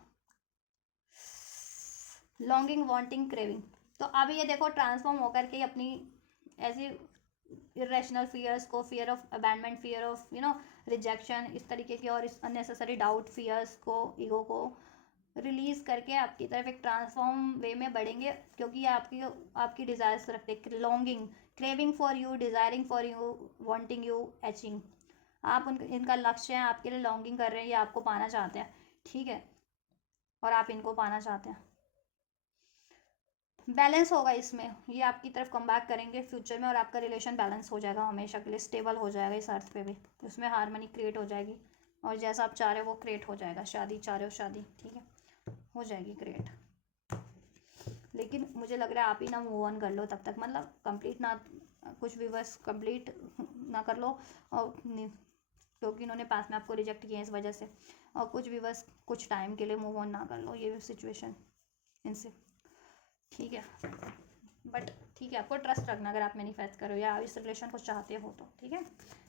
लॉन्गिंग वांटिंग क्रेविंग। तो अब ये देखो ट्रांसफॉर्म होकर के अपनी ऐसी इरेशनल फियर्स को, fear of abandonment, fear of rejection, इस तरीके के और इस अननेसेसरी डाउट फियर्स को, ईगो को रिलीज करके आपकी तरफ एक ट्रांसफॉर्म वे में बढ़ेंगे, क्योंकि ये आपकी डिज़ायर्स रखते, longing, craving for you, desiring for you, wanting you, etching, आप इनका लक्ष्य है, आपके लिए लॉन्गिंग कर रहे हैं, ये आपको पाना चाहते हैं, ठीक है, और आप इनको पाना चाहते हैं। बैलेंस होगा इसमें, ये आपकी तरफ कम बैक करेंगे फ्यूचर में, और आपका रिलेशन बैलेंस हो जाएगा, हमेशा के लिए स्टेबल हो जाएगा इस अर्थ पे भी, उसमें हारमनी क्रिएट हो जाएगी, और जैसा आप चाह रहे हो वो क्रिएट हो जाएगा, शादी चाह रहे हो शादी, ठीक है, हो जाएगी क्रिएट। लेकिन मुझे लग रहा है आप ही ना मूव ऑन कर लो तब तक, मतलब कंप्लीट ना, कुछ व्यूअर्स कंप्लीट ना कर लो, और क्योंकि इन्होंने पास में आपको रिजेक्ट किया इस वजह से, और कुछ व्यूअर्स कुछ टाइम के लिए मूव ऑन ना कर लो, ये सिचुएशन इनसे, ठीक है। बट ठीक है, आपको ट्रस्ट रखना, अगर आप मैनिफेस्ट करो या इस रिलेशन को चाहते हो तो, ठीक है,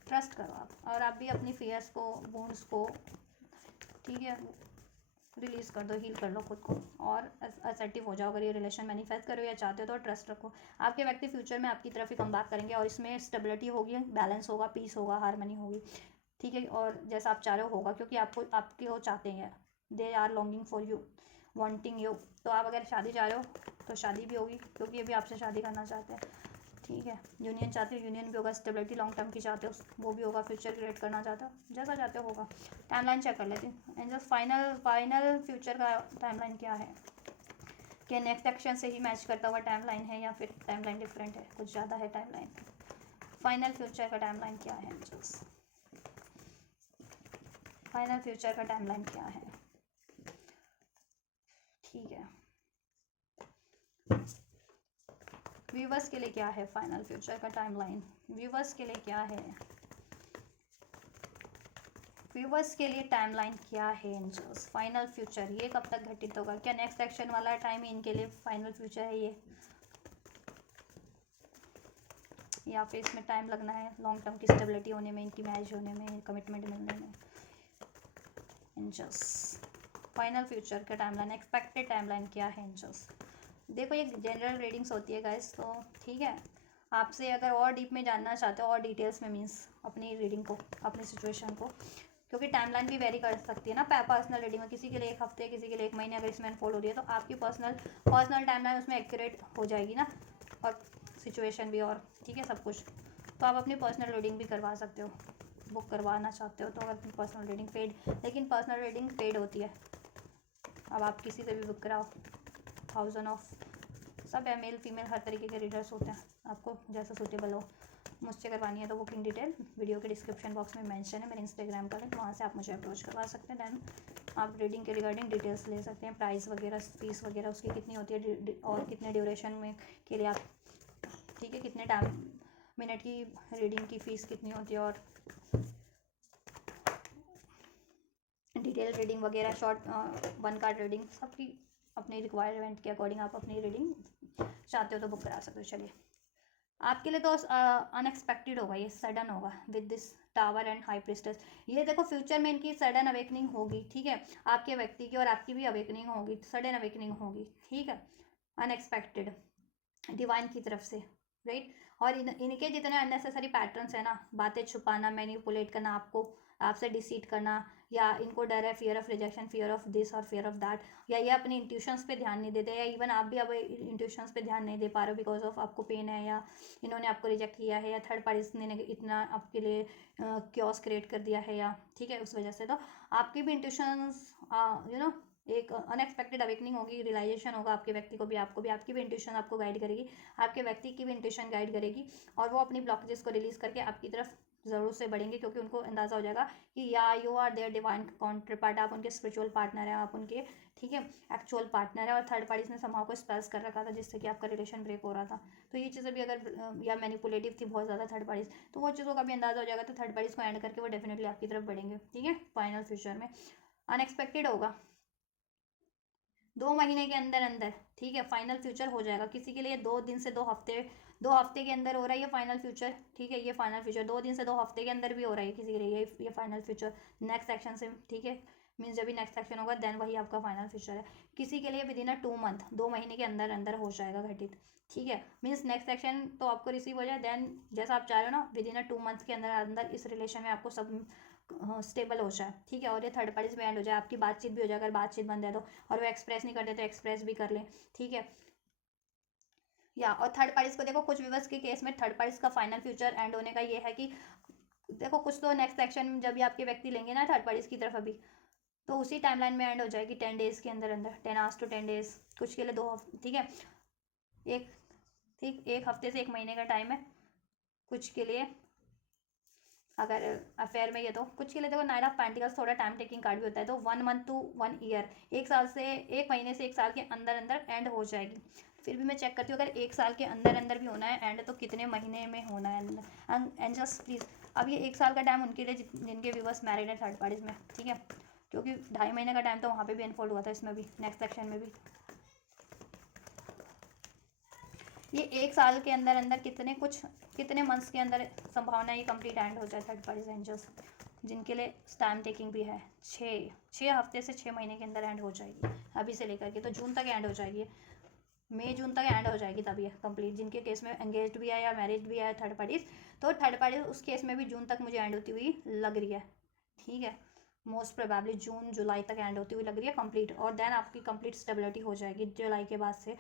ट्रस्ट करो आप, और आप भी अपनी फियर्स को, बोन्स को, ठीक है, रिलीज़ कर दो, हील कर लो खुद को, और असर्टिव हो जाओ। अगर ये रिलेशन मैनिफेस्ट करो या चाहते हो तो ट्रस्ट रखो, आपके व्यक्ति फ्यूचर में आपकी तरफ ही कम बैक करेंगे, और इसमें स्टेबिलिटी होगी, बैलेंस होगा, पीस होगा, हारमनी होगी, ठीक है, और जैसा आप चाह रहे हो होगा, क्योंकि आपको आपके वो चाहते हैं, they are longing for you, wanting you. तो आप अगर शादी चाह रहे हो तो शादी भी होगी, क्योंकि ये भी आपसे शादी करना चाहते हैं, ठीक है। यूनियन चाहते हो, यूनियन भी होगा, स्टेबिलिटी लॉन्ग टर्म की चाहते हो वो भी होगा, फ्यूचर क्रिएट करना चाहते हो, जैसा चाहते हो होगा। टाइमलाइन चेक कर लेते हैं, एंड जस्ट फाइनल फ्यूचर का टाइमलाइन क्या है, क्या नेक्स्ट एक्शन से ही मैच करता हुआ टाइमलाइन है, या फिर टाइमलाइन डिफरेंट है, कुछ ज़्यादा है टाइमलाइन। फाइनल फ्यूचर का टाइमलाइन क्या है, जस्ट फाइनल फ्यूचर का टाइमलाइन क्या है, ठीक है। व्यूवर्स के लिए क्या है फाइनल फ्यूचर का टाइमलाइन, व्यूवर्स के लिए क्या है, व्यूवर्स के लिए टाइमलाइन क्या है एंजल्स, फाइनल फ्यूचर ये कब तक घटित होगा, क्या नेक्स्ट एक्शन वाला टाइम इनके लिए फाइनल फ्यूचर है ये, या फिर इसमें टाइम लगना है लॉन्ग टर्म की स्टेबिलिटी होने में, इनकी मैरिज होने में, कमिटमेंट मिलने में। एंजल्स फाइनल फ्यूचर का टाइमलाइन, एक्सपेक्टेड टाइमलाइन क्या है एंजल्स? देखो ये जनरल रीडिंग्स होती है गाइस, तो ठीक है, आपसे अगर और डीप में जानना चाहते हो और डिटेल्स में, मीन्स अपनी रीडिंग को, अपनी सिचुएशन को, क्योंकि टाइमलाइन भी वेरी कर सकती है ना पर्सनल रीडिंग में, किसी के लिए 1 हफ्ते, किसी के लिए 1 महीने अगर इसमें अनफोल्ड हो रही है तो आपकी पर्सनल टाइमलाइन उसमें एक्यूरेट हो जाएगी ना, और सिचुएशन भी, और ठीक है सब कुछ। तो आप अपनी पर्सनल रीडिंग भी करवा सकते हो, बुक करवाना चाहते हो तो, अगर अपनी पर्सनल रीडिंग पेड, लेकिन पर्सनल रीडिंग पेड होती है। अब आप किसी से भी बुक कराओ, 1000 ऑफ, सब है, मेल फीमेल हर तरीके के रीडर्स होते हैं, आपको जैसा सूटेबल हो। मुझसे करवानी है तो बुकिंग डिटेल वीडियो के डिस्क्रिप्शन बॉक्स में मेंशन है, मेरे इंस्टाग्राम का लिंक, वहाँ से आप मुझे अप्रोच करवा सकते हैं। दैन आप रीडिंग के रिगार्डिंग डिटेल्स ले सकते हैं, प्राइस वगैरह, फीस वगैरह उसकी कितनी होती है, और कितने ड्यूरेशन में के लिए आप, ठीक है, कितने टाइम मिनट की रीडिंग की फ़ीस कितनी होती है, और डिटेल रीडिंग वगैरह, शॉर्ट 1 कार्ड रीडिंग, सबकी अपनी रिक्वायरमेंट के अकॉर्डिंग आप अपनी रीडिंग चाहते हो तो बुक करा सकते हो। चलिए, आपके लिए तो अनएक्सपेक्टेड होगा, ये सडन होगा with this tower and high priestess. ये देखो फ्यूचर में इनकी सडन अवेकनिंग होगी, ठीक है, आपके व्यक्ति की, और आपकी भी अवेकनिंग होगी, सडन अवेकनिंग होगी, ठीक है, अनएक्सपेक्टेड डिवाइन की तरफ से, राइट। और इनके जितने अननेसेसरी पैटर्न्स है ना, बातें छुपाना, मैनिपुलेट करना, आपसे डिसीट करना, या इनको डर है, fear of rejection, fear of this और फियर ऑफ दैट, या ये अपनी इंट्यूशंस पे ध्यान नहीं देते, या इवन आप भी अब इंट्यूशंस पे ध्यान नहीं दे पा रहे हो बिकॉज ऑफ आपको पेन है, या इन्होंने आपको रिजेक्ट किया है, या थर्ड पार्टी ने इतना आपके लिए क्योस क्रिएट कर दिया है, या ठीक है उस वजह से, तो आपकी भी इंट्यूशंस एक अनएक्सपेक्टेड अवेकनिंग होगी, रियलाइजेशन होगा आपके व्यक्ति को भी, आपको भी, आपकी भी इंट्यूशन आपको गाइड करेगी, आपके व्यक्ति की भी इंट्यूशन गाइड करेगी, और वो अपनी ब्लॉकेजेस को रिलीज करके आपकी तरफ ज़रूर से बढ़ेंगे, क्योंकि उनको अंदाज़ा हो जाएगा कि या you are their divine counterpart, आप उनके स्पिरिचुअल पार्टनर हैं, आप उनके, ठीक है, एक्चुअल पार्टनर है, और थर्ड पार्टीज ने समाव को स्पेल्स कर रखा था जिससे कि आपका रिलेशन ब्रेक हो रहा था। तो ये चीज़ें भी अगर या मैनिपुलेटिव थी बहुत ज़्यादा थर्ड पार्टीज, तो वो चीज़ों का भी अंदाज़ा हो जाएगा, तो थर्ड पार्टीज को एंड करके वो डेफिनेटली आपकी तरफ बढ़ेंगे, ठीक है, फाइनल फ्यूचर में अनएक्सपेक्टेड होगा 2 महीने के अंदर अंदर, ठीक है, फाइनल फ्यूचर हो जाएगा। किसी के लिए 2 दिन से 2 हफ्ते के अंदर हो रहा है ये फाइनल फ्यूचर, ठीक है, ये फाइनल फ्यूचर 2 दिन से 2 हफ्ते के अंदर भी हो रहा है किसी के लिए ये फाइनल फ्यूचर नेक्स्ट एक्शन से, ठीक है, मीन्स जब भी नेक्स्ट एक्शन होगा देन वही आपका फाइनल फ्यूचर है। किसी के लिए विद इन 2 मंथ, 2 महीने के अंदर अंदर हो जाएगा घटित, ठीक है, मीन्स नेक्स्ट एक्शन तो आपको रिसीव हो जाए, देन जैसा आप चाह रहे हो ना, विद इन 2 मंथ के अंदर अंदर इस रिलेशन में आपको सब स्टेबल हो जाए, ठीक है, और ये थर्ड पार्टीज में एंड हो जाए, आपकी बातचीत भी हो जाए, अगर बातचीत बंद है तो, और वो एक्सप्रेस नहीं करते तो एक्सप्रेस भी कर लें, ठीक है, या और थर्ड पार्टीज को देखो, कुछ विवर्स के केस में थर्ड पार्टीज का फाइनल फ्यूचर एंड होने का ये है कि देखो कुछ तो नेक्स्ट एक्शन जब भी आपके व्यक्ति लेंगे ना थर्ड पार्टीज की तरफ अभी, तो उसी टाइमलाइन में एंड हो जाएगी 10 डेज के अंदर अंदर, 10 आवर्स टू 10 डेज, कुछ के लिए 2 हफ्ते, ठीक है, एक ठीक 1 हफ्ते से 1 महीने का टाइम है कुछ के लिए, अगर अफेयर में ये तो कुछ के लिए देखो नाइट ऑफ पेंटिकल्स थोड़ा टाइम टेकिंग कार्ड भी होता है, तो 1 मंथ टू 1 ईयर, 1 महीने से 1 साल के अंदर अंदर एंड हो जाएगी। फिर भी मैं चेक करती हूँ, अगर 1 साल के अंदर अंदर भी होना है एंड, तो कितने महीने में होना है एंड जस्ट प्लीज़। अब ये 1 साल का टाइम उनके लिए जिनके व्यूवर्स मैरिड है थर्ड पार्टीज में, ठीक है, क्योंकि 2.5 महीने का टाइम तो वहाँ पे भी अनफोल्ड हुआ था, इसमें भी नेक्स्ट सेक्शन में भी। ये 1 साल के अंदर अंदर कितने मंथ्स के अंदर संभावना ये कंप्लीट एंड हो जाए थर्ड पार्टीज एंजल्स, जिनके लिए टाइम टेकिंग भी है, 6 हफ्ते से 6 महीने के अंदर एंड हो जाएगी अभी से लेकर के, तो जून तक एंड हो जाएगी, मई जून तक एंड हो जाएगी तब ये कंप्लीट, जिनके केस में एंगेज्ड भी है या मैरिज भी है थर्ड पार्टीज, तो थर्ड पार्टीज उस केस में भी जून तक मुझे एंड होती हुई लग रही है, ठीक है, मोस्ट प्रोबेबली जून जुलाई तक एंड होती हुई लग रही है कंप्लीट, और देन आपकी कंप्लीट स्टेबिलिटी हो जाएगी जुलाई के बाद से,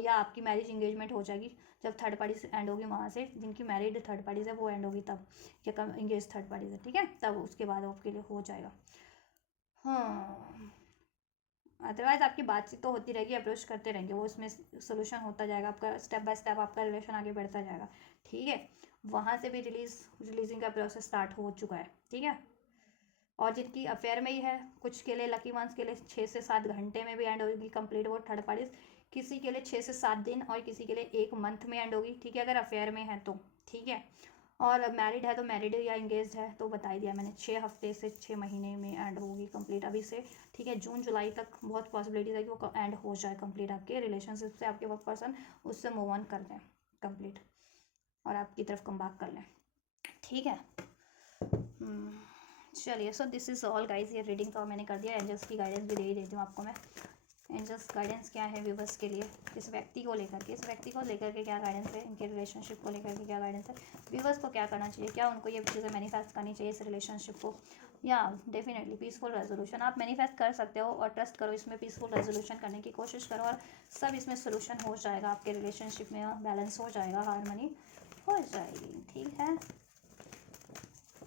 या आपकी मैरिज इंगेजमेंट हो जाएगी जब थर्ड पार्टी से एंड होगी, वहाँ से जिनकी मैरिड थर्ड पार्टीज है वो एंड होगी तब, या इंगेज थर्ड पार्टीज है, ठीक है, तब उसके बाद आपके लिए हो जाएगा। हाँ, अदरवाइज आपकी बातचीत तो होती रहेगी, अप्रोच करते रहेंगे, वो उसमें सोल्यूशन होता जाएगा, आपका स्टेप बाय स्टेप आपका रिलेशन आगे बढ़ता जाएगा, ठीक है, वहाँ से भी रिलीजिंग का प्रोसेस स्टार्ट हो चुका है, ठीक है, और जिनकी अफेयर में ही है कुछ के लिए लकी वंस के लिए 6 से 7 घंटे में भी एंड होगी कंप्लीट वो थर्ड पार्टीज, किसी के लिए 6 से 7 दिन, और किसी के लिए 1 मंथ में एंड होगी, ठीक है, अगर अफेयर में है तो, ठीक है, और मैरिड है तो मैरिड या इंगेज है तो बता ही दिया मैंने, 6 हफ्ते से 6 महीने में एंड होगी कंप्लीट अभी से, ठीक है, जून जुलाई तक बहुत पॉसिबिलिटीज है कि वो एंड हो जाए कंप्लीट, आपके रिलेशनशिप से आपके वर्क पर्सन उससे मूव ऑन कर दें कंप्लीट, और आपकी तरफ कम बैक कर लें, ठीक है। चलिए, so this is all guys. ये रीडिंग तो मैंने कर दिया, एंजल्स की गाइडेंस भी दे ही देती हूँ आपको मैं। एंजल्स गाइडेंस क्या है व्यूवर्स के लिए, इस व्यक्ति को लेकर के, क्या गाइडेंस है, इनके रिलेशनशिप को लेकर के क्या गाइडेंस है, व्यूवर्स को क्या करना चाहिए, क्या उनको ये चीज़ें मैनिफेस्ट करनी चाहिए इस रिलेशनशिप को, या डेफिनेटली पीसफुल रेजोल्यूशन आप मैनिफेस्ट कर सकते हो। और ट्रस्ट करो इसमें, पीसफुल रेजोल्यूशन करने की कोशिश करो और सब इसमें सोल्यूशन हो जाएगा, आपके रिलेशनशिप में बैलेंस हो जाएगा, हारमनी हो जाएगी, ठीक है।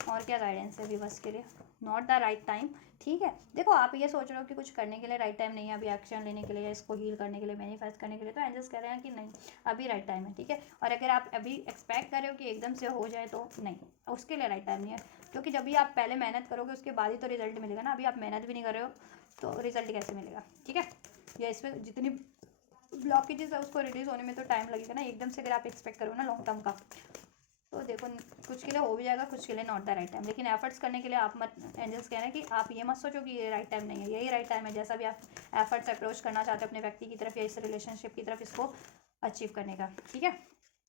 और क्या गाइडेंस है व्यूवर्स के लिए, नॉट द राइट टाइम, ठीक है। देखो आप ये सोच रहे हो कि कुछ करने के लिए राइट टाइम नहीं है अभी, एक्शन लेने के लिए या इसको हील करने के लिए, मैनिफेस्ट करने के लिए, तो एंजल्स कह रहे हैं कि नहीं अभी राइट टाइम है, ठीक है। और अगर आप अभी एक्सपेक्ट कर रहे हो कि एकदम से हो जाए तो नहीं, उसके लिए राइट टाइम नहीं है, क्योंकि जब भी आप पहले मेहनत करोगे उसके बाद ही तो रिजल्ट मिलेगा ना। अभी आप मेहनत भी नहीं कर रहे हो तो रिजल्ट कैसे मिलेगा, ठीक है। या इसमें जितनी ब्लॉकेजेस है उसको रिड्यूस होने में तो टाइम लगेगा ना, एकदम से अगर आप एक्सपेक्ट करो ना लॉन्ग टर्म का, तो देखो कुछ के लिए हो भी जाएगा, कुछ के लिए नॉट द राइट टाइम। लेकिन एफर्ट्स करने के लिए आप मत, एंजल्स कह रहे हैं कि आप ये मत सोचो कि ये राइट टाइम नहीं है, यही राइट टाइम है। जैसा भी आप एफर्ट्स अप्रोच करना चाहते हो अपने व्यक्ति की तरफ या इस रिलेशनशिप की तरफ इसको अचीव करने का, ठीक है,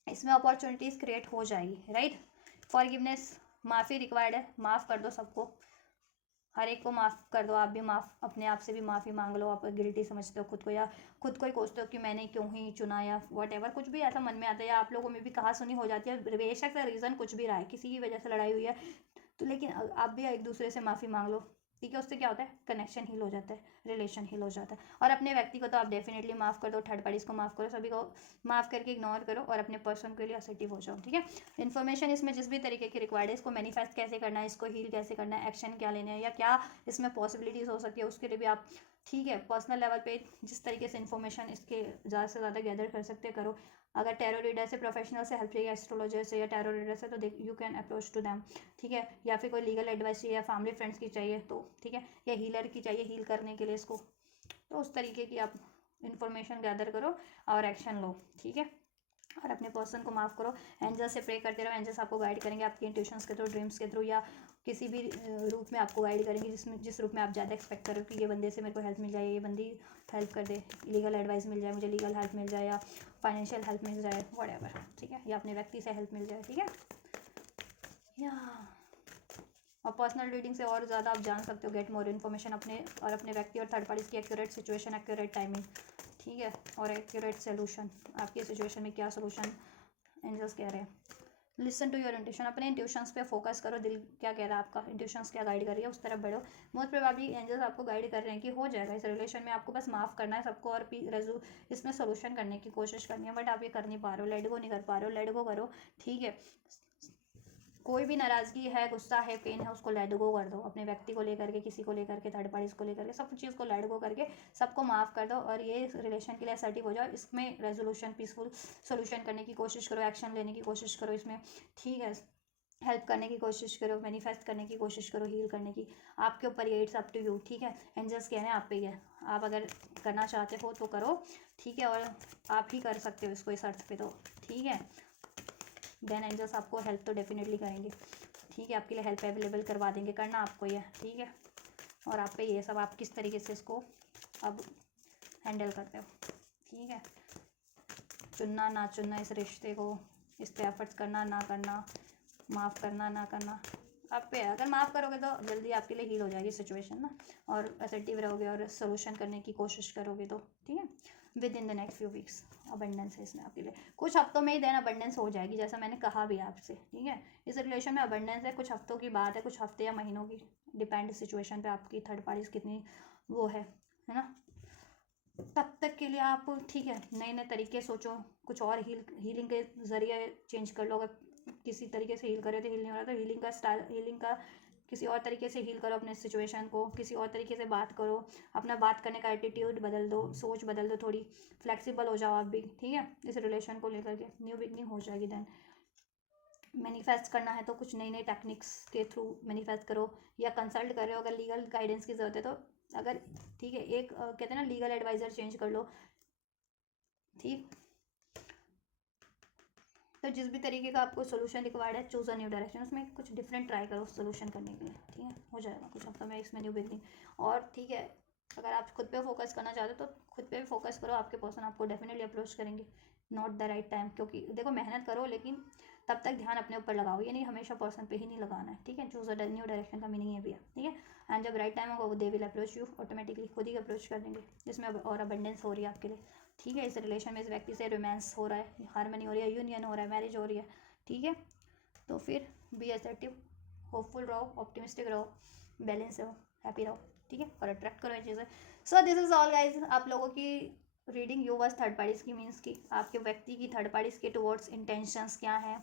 इसमें अपॉर्चुनिटीज़ क्रिएट हो जाएगी, राइट। फॉरगिवनेस, माफ़ी रिक्वायर्ड है, माफ़ कर दो सबको, हर एक को माफ़ कर दो। आप भी माफ़, अपने आप से भी माफ़ी मांग लो, आप गिल्टी समझते हो खुद को या खुद को ही कोसते हो कि मैंने क्यों ही चुना या वट एवर, कुछ भी ऐसा मन में आता है या आप लोगों में भी कहा सुनी हो जाती है, बेशक का रीज़न कुछ भी रहा है, किसी की वजह से लड़ाई हुई है तो, लेकिन आप भी एक दूसरे से माफ़ी मांग लो, ठीक है। उससे क्या होता है, कनेक्शन हील हो जाता है, रिलेशन हील हो जाता है। और अपने व्यक्ति को तो आप डेफिनेटली माफ़ कर दो, थर्ड पार्टीज को माफ़ करो, सभी को माफ़ करके इग्नोर करो और अपने पर्सन के लिए असर्टिव हो जाओ, ठीक है। इन्फॉर्मेशन इसमें जिस भी तरीके की रिक्वायर्ड है, इसको मैनिफेस्ट कैसे करना है, इसको हील कैसे करना है, एक्शन क्या लेने हैं या क्या इसमें पॉसिबिलिटीज़ हो सकती है, उसके लिए भी आप, ठीक है, पर्सनल लेवल पे जिस तरीके से इन्फॉर्मेशन इसके ज़्यादा से ज़्यादा गैदर कर सकते करो। अगर टैरो रीडर से, प्रोफेशनल से हेल्प चाहिए, एस्ट्रोलॉजर से या टैरो रीडर से, तो you can approach to them, ठीक है। या फिर कोई लीगल एडवाइस चाहिए या फैमिली फ्रेंड्स की चाहिए तो, ठीक है, या हीलर की चाहिए हील करने के लिए इसको, तो उस तरीके की आप इन्फॉर्मेशन गैदर करो और एक्शन लो, ठीक है। और अपने पर्सन को माफ़ करो, एंजल्स से प्रे करते रहो, एंजल्स आपको गाइड करेंगे आपकी इंट्यूशंस के थ्रू, ड्रीम्स के थ्रू या किसी भी रूप में आपको गाइड करेंगे, जिस रूप में आप ज़्यादा एक्सपेक्ट करो कि ये बंदे से मेरे को हेल्प मिल जाए, ये बंदी हेल्प कर दे, लीगल एडवाइस मिल जाए मुझे, लीगल हेल्प मिल जाए या फाइनेंशियल हेल्प मिल जाए, व्हाटएवर, ठीक है, या अपने व्यक्ति से हेल्प मिल जाए, ठीक है। या और पर्सनल रीडिंग से और ज़्यादा आप जान सकते हो, गेट मोर इन्फॉर्मेशन अपने और अपने व्यक्ति और थर्ड पार्टीज की एक्यूरेट सिचुएशन, एक्यूरेट टाइमिंग, ठीक है, और एक्यूरेट सोल्यूशन, आपकी सिचुएशन में क्या सोल्यूशन एंजल्स कह रहे हैं। लिसन टू योर इंट्यूशन, अपने इंट्यूशंस पे फोकस करो, दिल क्या कह रहा है आपका, इंट्यूशंस क्या गाइड कर रही है उस तरफ बढ़ो। मोस्ट प्रोबेबली एंजल्स आपको गाइड कर रहे हैं कि हो जाएगा इस रिलेशन में, आपको बस माफ़ करना है सबको और इसमें सोल्यूशन करने की कोशिश करनी है, बट आप ये कर नहीं पा रहे हो, लेट गो नहीं कर पा रहे हो, लेट गो करो, ठीक है। कोई भी नाराज़गी है, गुस्सा है, पेन है, उसको लेट गो कर दो, अपने व्यक्ति को लेकर के, किसी को लेकर के, थर्ड पार्टीज को लेकर के, सब चीज़ को लेट गो करके सबको माफ़ कर दो और ये रिलेशन के लिए असर्टिव हो जाओ। इसमें रेजोल्यूशन, पीसफुल सोल्यूशन करने की कोशिश करो, एक्शन लेने की कोशिश करो इसमें, ठीक है, हेल्प करने की कोशिश करो, मैनिफेस्ट करने की कोशिश करो, हील करने की, आपके ऊपर ये, इट्स अप टू यू, ठीक है। एंजल्स कह रहे हैं आप पे ही है, आप अगर करना चाहते हो तो करो, ठीक है, और आप ही कर सकते हो इसको इस अर्थ पे, तो ठीक है। देन एंजल्स आपको हेल्प तो डेफिनेटली करेंगे, ठीक है, आपके लिए हेल्प अवेलेबल करवा देंगे, करना आपको ये, ठीक है। और आप पे ये सब, आप किस तरीके से इसको अब हैंडल करते हो, ठीक है। चुनना ना चुनना इस रिश्ते को, इस पे एफर्ट्स करना ना करना, माफ़ करना ना करना, आप पे है। अगर माफ़ करोगे तो जल्दी आपके लिए हील हो जाएगी सिचुएशन ना, और असर्टिव रहोगे और सोल्यूशन करने की कोशिश करोगे तो, ठीक है। With in the next few weeks abundance है इसमें आपके लिए, कुछ हफ्तों में ही देन अबंडेंस हो जाएगी, जैसा मैंने कहा भी आपसे, ठीक है। इस रिलेशन में अबंडेंस है, कुछ हफ्तों की बात है, कुछ हफ्ते या महीनों की, डिपेंड सिचुएशन पे आपकी थर्ड पार्टीज कितनी वो है ना। तब तक के लिए आप, ठीक है, नए नए तरीके सोचो, कुछ और हीलिंग के ज़रिए चेंज कर लो। अगर किसी तरीके से हील करे तो हील नहीं हो रहा तो हीलिंग का स्टाइल, हीलिंग का किसी और तरीके से हील करो अपने सिचुएशन को, किसी और तरीके से बात करो, अपना बात करने का एटीट्यूड बदल दो, सोच बदल दो, थोड़ी फ्लेक्सिबल हो जाओ आप भी, ठीक है। इस रिलेशन को लेकर के न्यू बिगनिंग हो जाएगी। देन मैनिफेस्ट करना है तो कुछ नई नई टेक्निक्स के थ्रू मैनिफेस्ट करो या कंसल्ट कर रहे हो, अगर लीगल गाइडेंस की ज़रूरत है तो, अगर, ठीक है, एक कहते हैं ना लीगल एडवाइज़र चेंज कर लो, ठीक। तो जिस भी तरीके का आपको सोल्यूशन रिक्वायर्ड है, चूज़ अ न्यू डायरेक्शन, उसमें कुछ डिफरेंट ट्राई करो सोल्यूशन करने के लिए, ठीक है, हो जाएगा कुछ हफ्तों में इसमें न्यू बिगनिंग। और ठीक है, अगर आप खुद पे फोकस करना चाहते हो तो खुद पे भी फोकस करो, आपके पर्सन आपको डेफिनेटली अप्रोच करेंगे, नॉट द राइट टाइम, क्योंकि देखो मेहनत करो लेकिन तब तक ध्यान अपने ऊपर लगाओ, ये नहीं हमेशा पर्सन पे ही नहीं लगाना है, ठीक है। चूज अ न्यू डायरेक्शन का मीनिंग ये भी है, ठीक है। एंड जब राइट टाइम होगा वो they will approach you, automatically खुद ही अप्रोच कर देंगे, जिसमें और अबंडेंस हो रही है आपके लिए, ठीक है। इस रिलेशन में इस व्यक्ति से रोमांस हो रहा है, हारमनी हो रही है, यूनियन हो रहा है, मैरिज हो रही है, ठीक है। तो फिर बी असर्टिव, होपफुल रहो, ऑप्टिमिस्टिक रहो, बैलेंस रहो, हैप्पी रहो, ठीक है, और अट्रैक्ट करो ये चीज़ें। So this is all guys, आप लोगों की reading you versus third parties की, मीन्स की आपके व्यक्ति की थर्ड पार्टीज के टुवर्ड्स इंटेंशंस क्या है,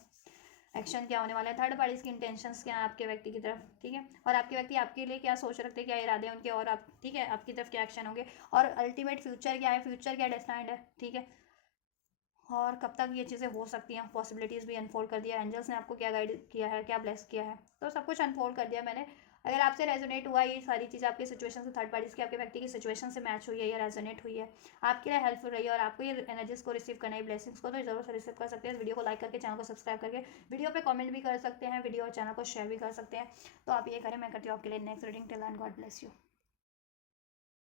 एक्शन क्या होने वाला है, थर्ड पार्टीज की इंटेंशंस क्या है आपके व्यक्ति की तरफ, ठीक है। और आपके व्यक्ति आपके लिए क्या सोच रखते हैं, क्या इरादे हैं उनके, और आप, ठीक है, आपकी तरफ क्या एक्शन होंगे, और अल्टीमेट फ्यूचर क्या है, फ्यूचर क्या डेस्टाइंड है, ठीक है। और कब तक ये चीज़ें हो सकती हैं, पॉसिबिलिटीज़ भी अनफोल्ड कर दिया, एंजल्स ने आपको क्या गाइड किया है, क्या ब्लेस किया है, तो सब कुछ अनफोल्ड कर दिया मैंने। अगर आपसे रेजोनेट हुआ ये सारी चीज़, आपकी सिचुएशन से थर्ड पार्टीज की आपके व्यक्ति की सिचुएशन से मैच हुई है या रेजोनेट हुई है, आपके लिए हेल्पफुल रही है, और आपको ये एनर्जीज को रिसीव करना है, ब्लेसिंग्स को, तो जरूर से रिसीव कर सकते हैं। वीडियो को लाइक करके, चैनल को सब्सक्राइब करके, वीडियो पे कमेंट भी कर सकते हैं, वीडियो और चैनल को शेयर भी कर सकते हैं। तो आप ये करें, मैं करती हूँ आपके लिए next reading. Till and God bless you.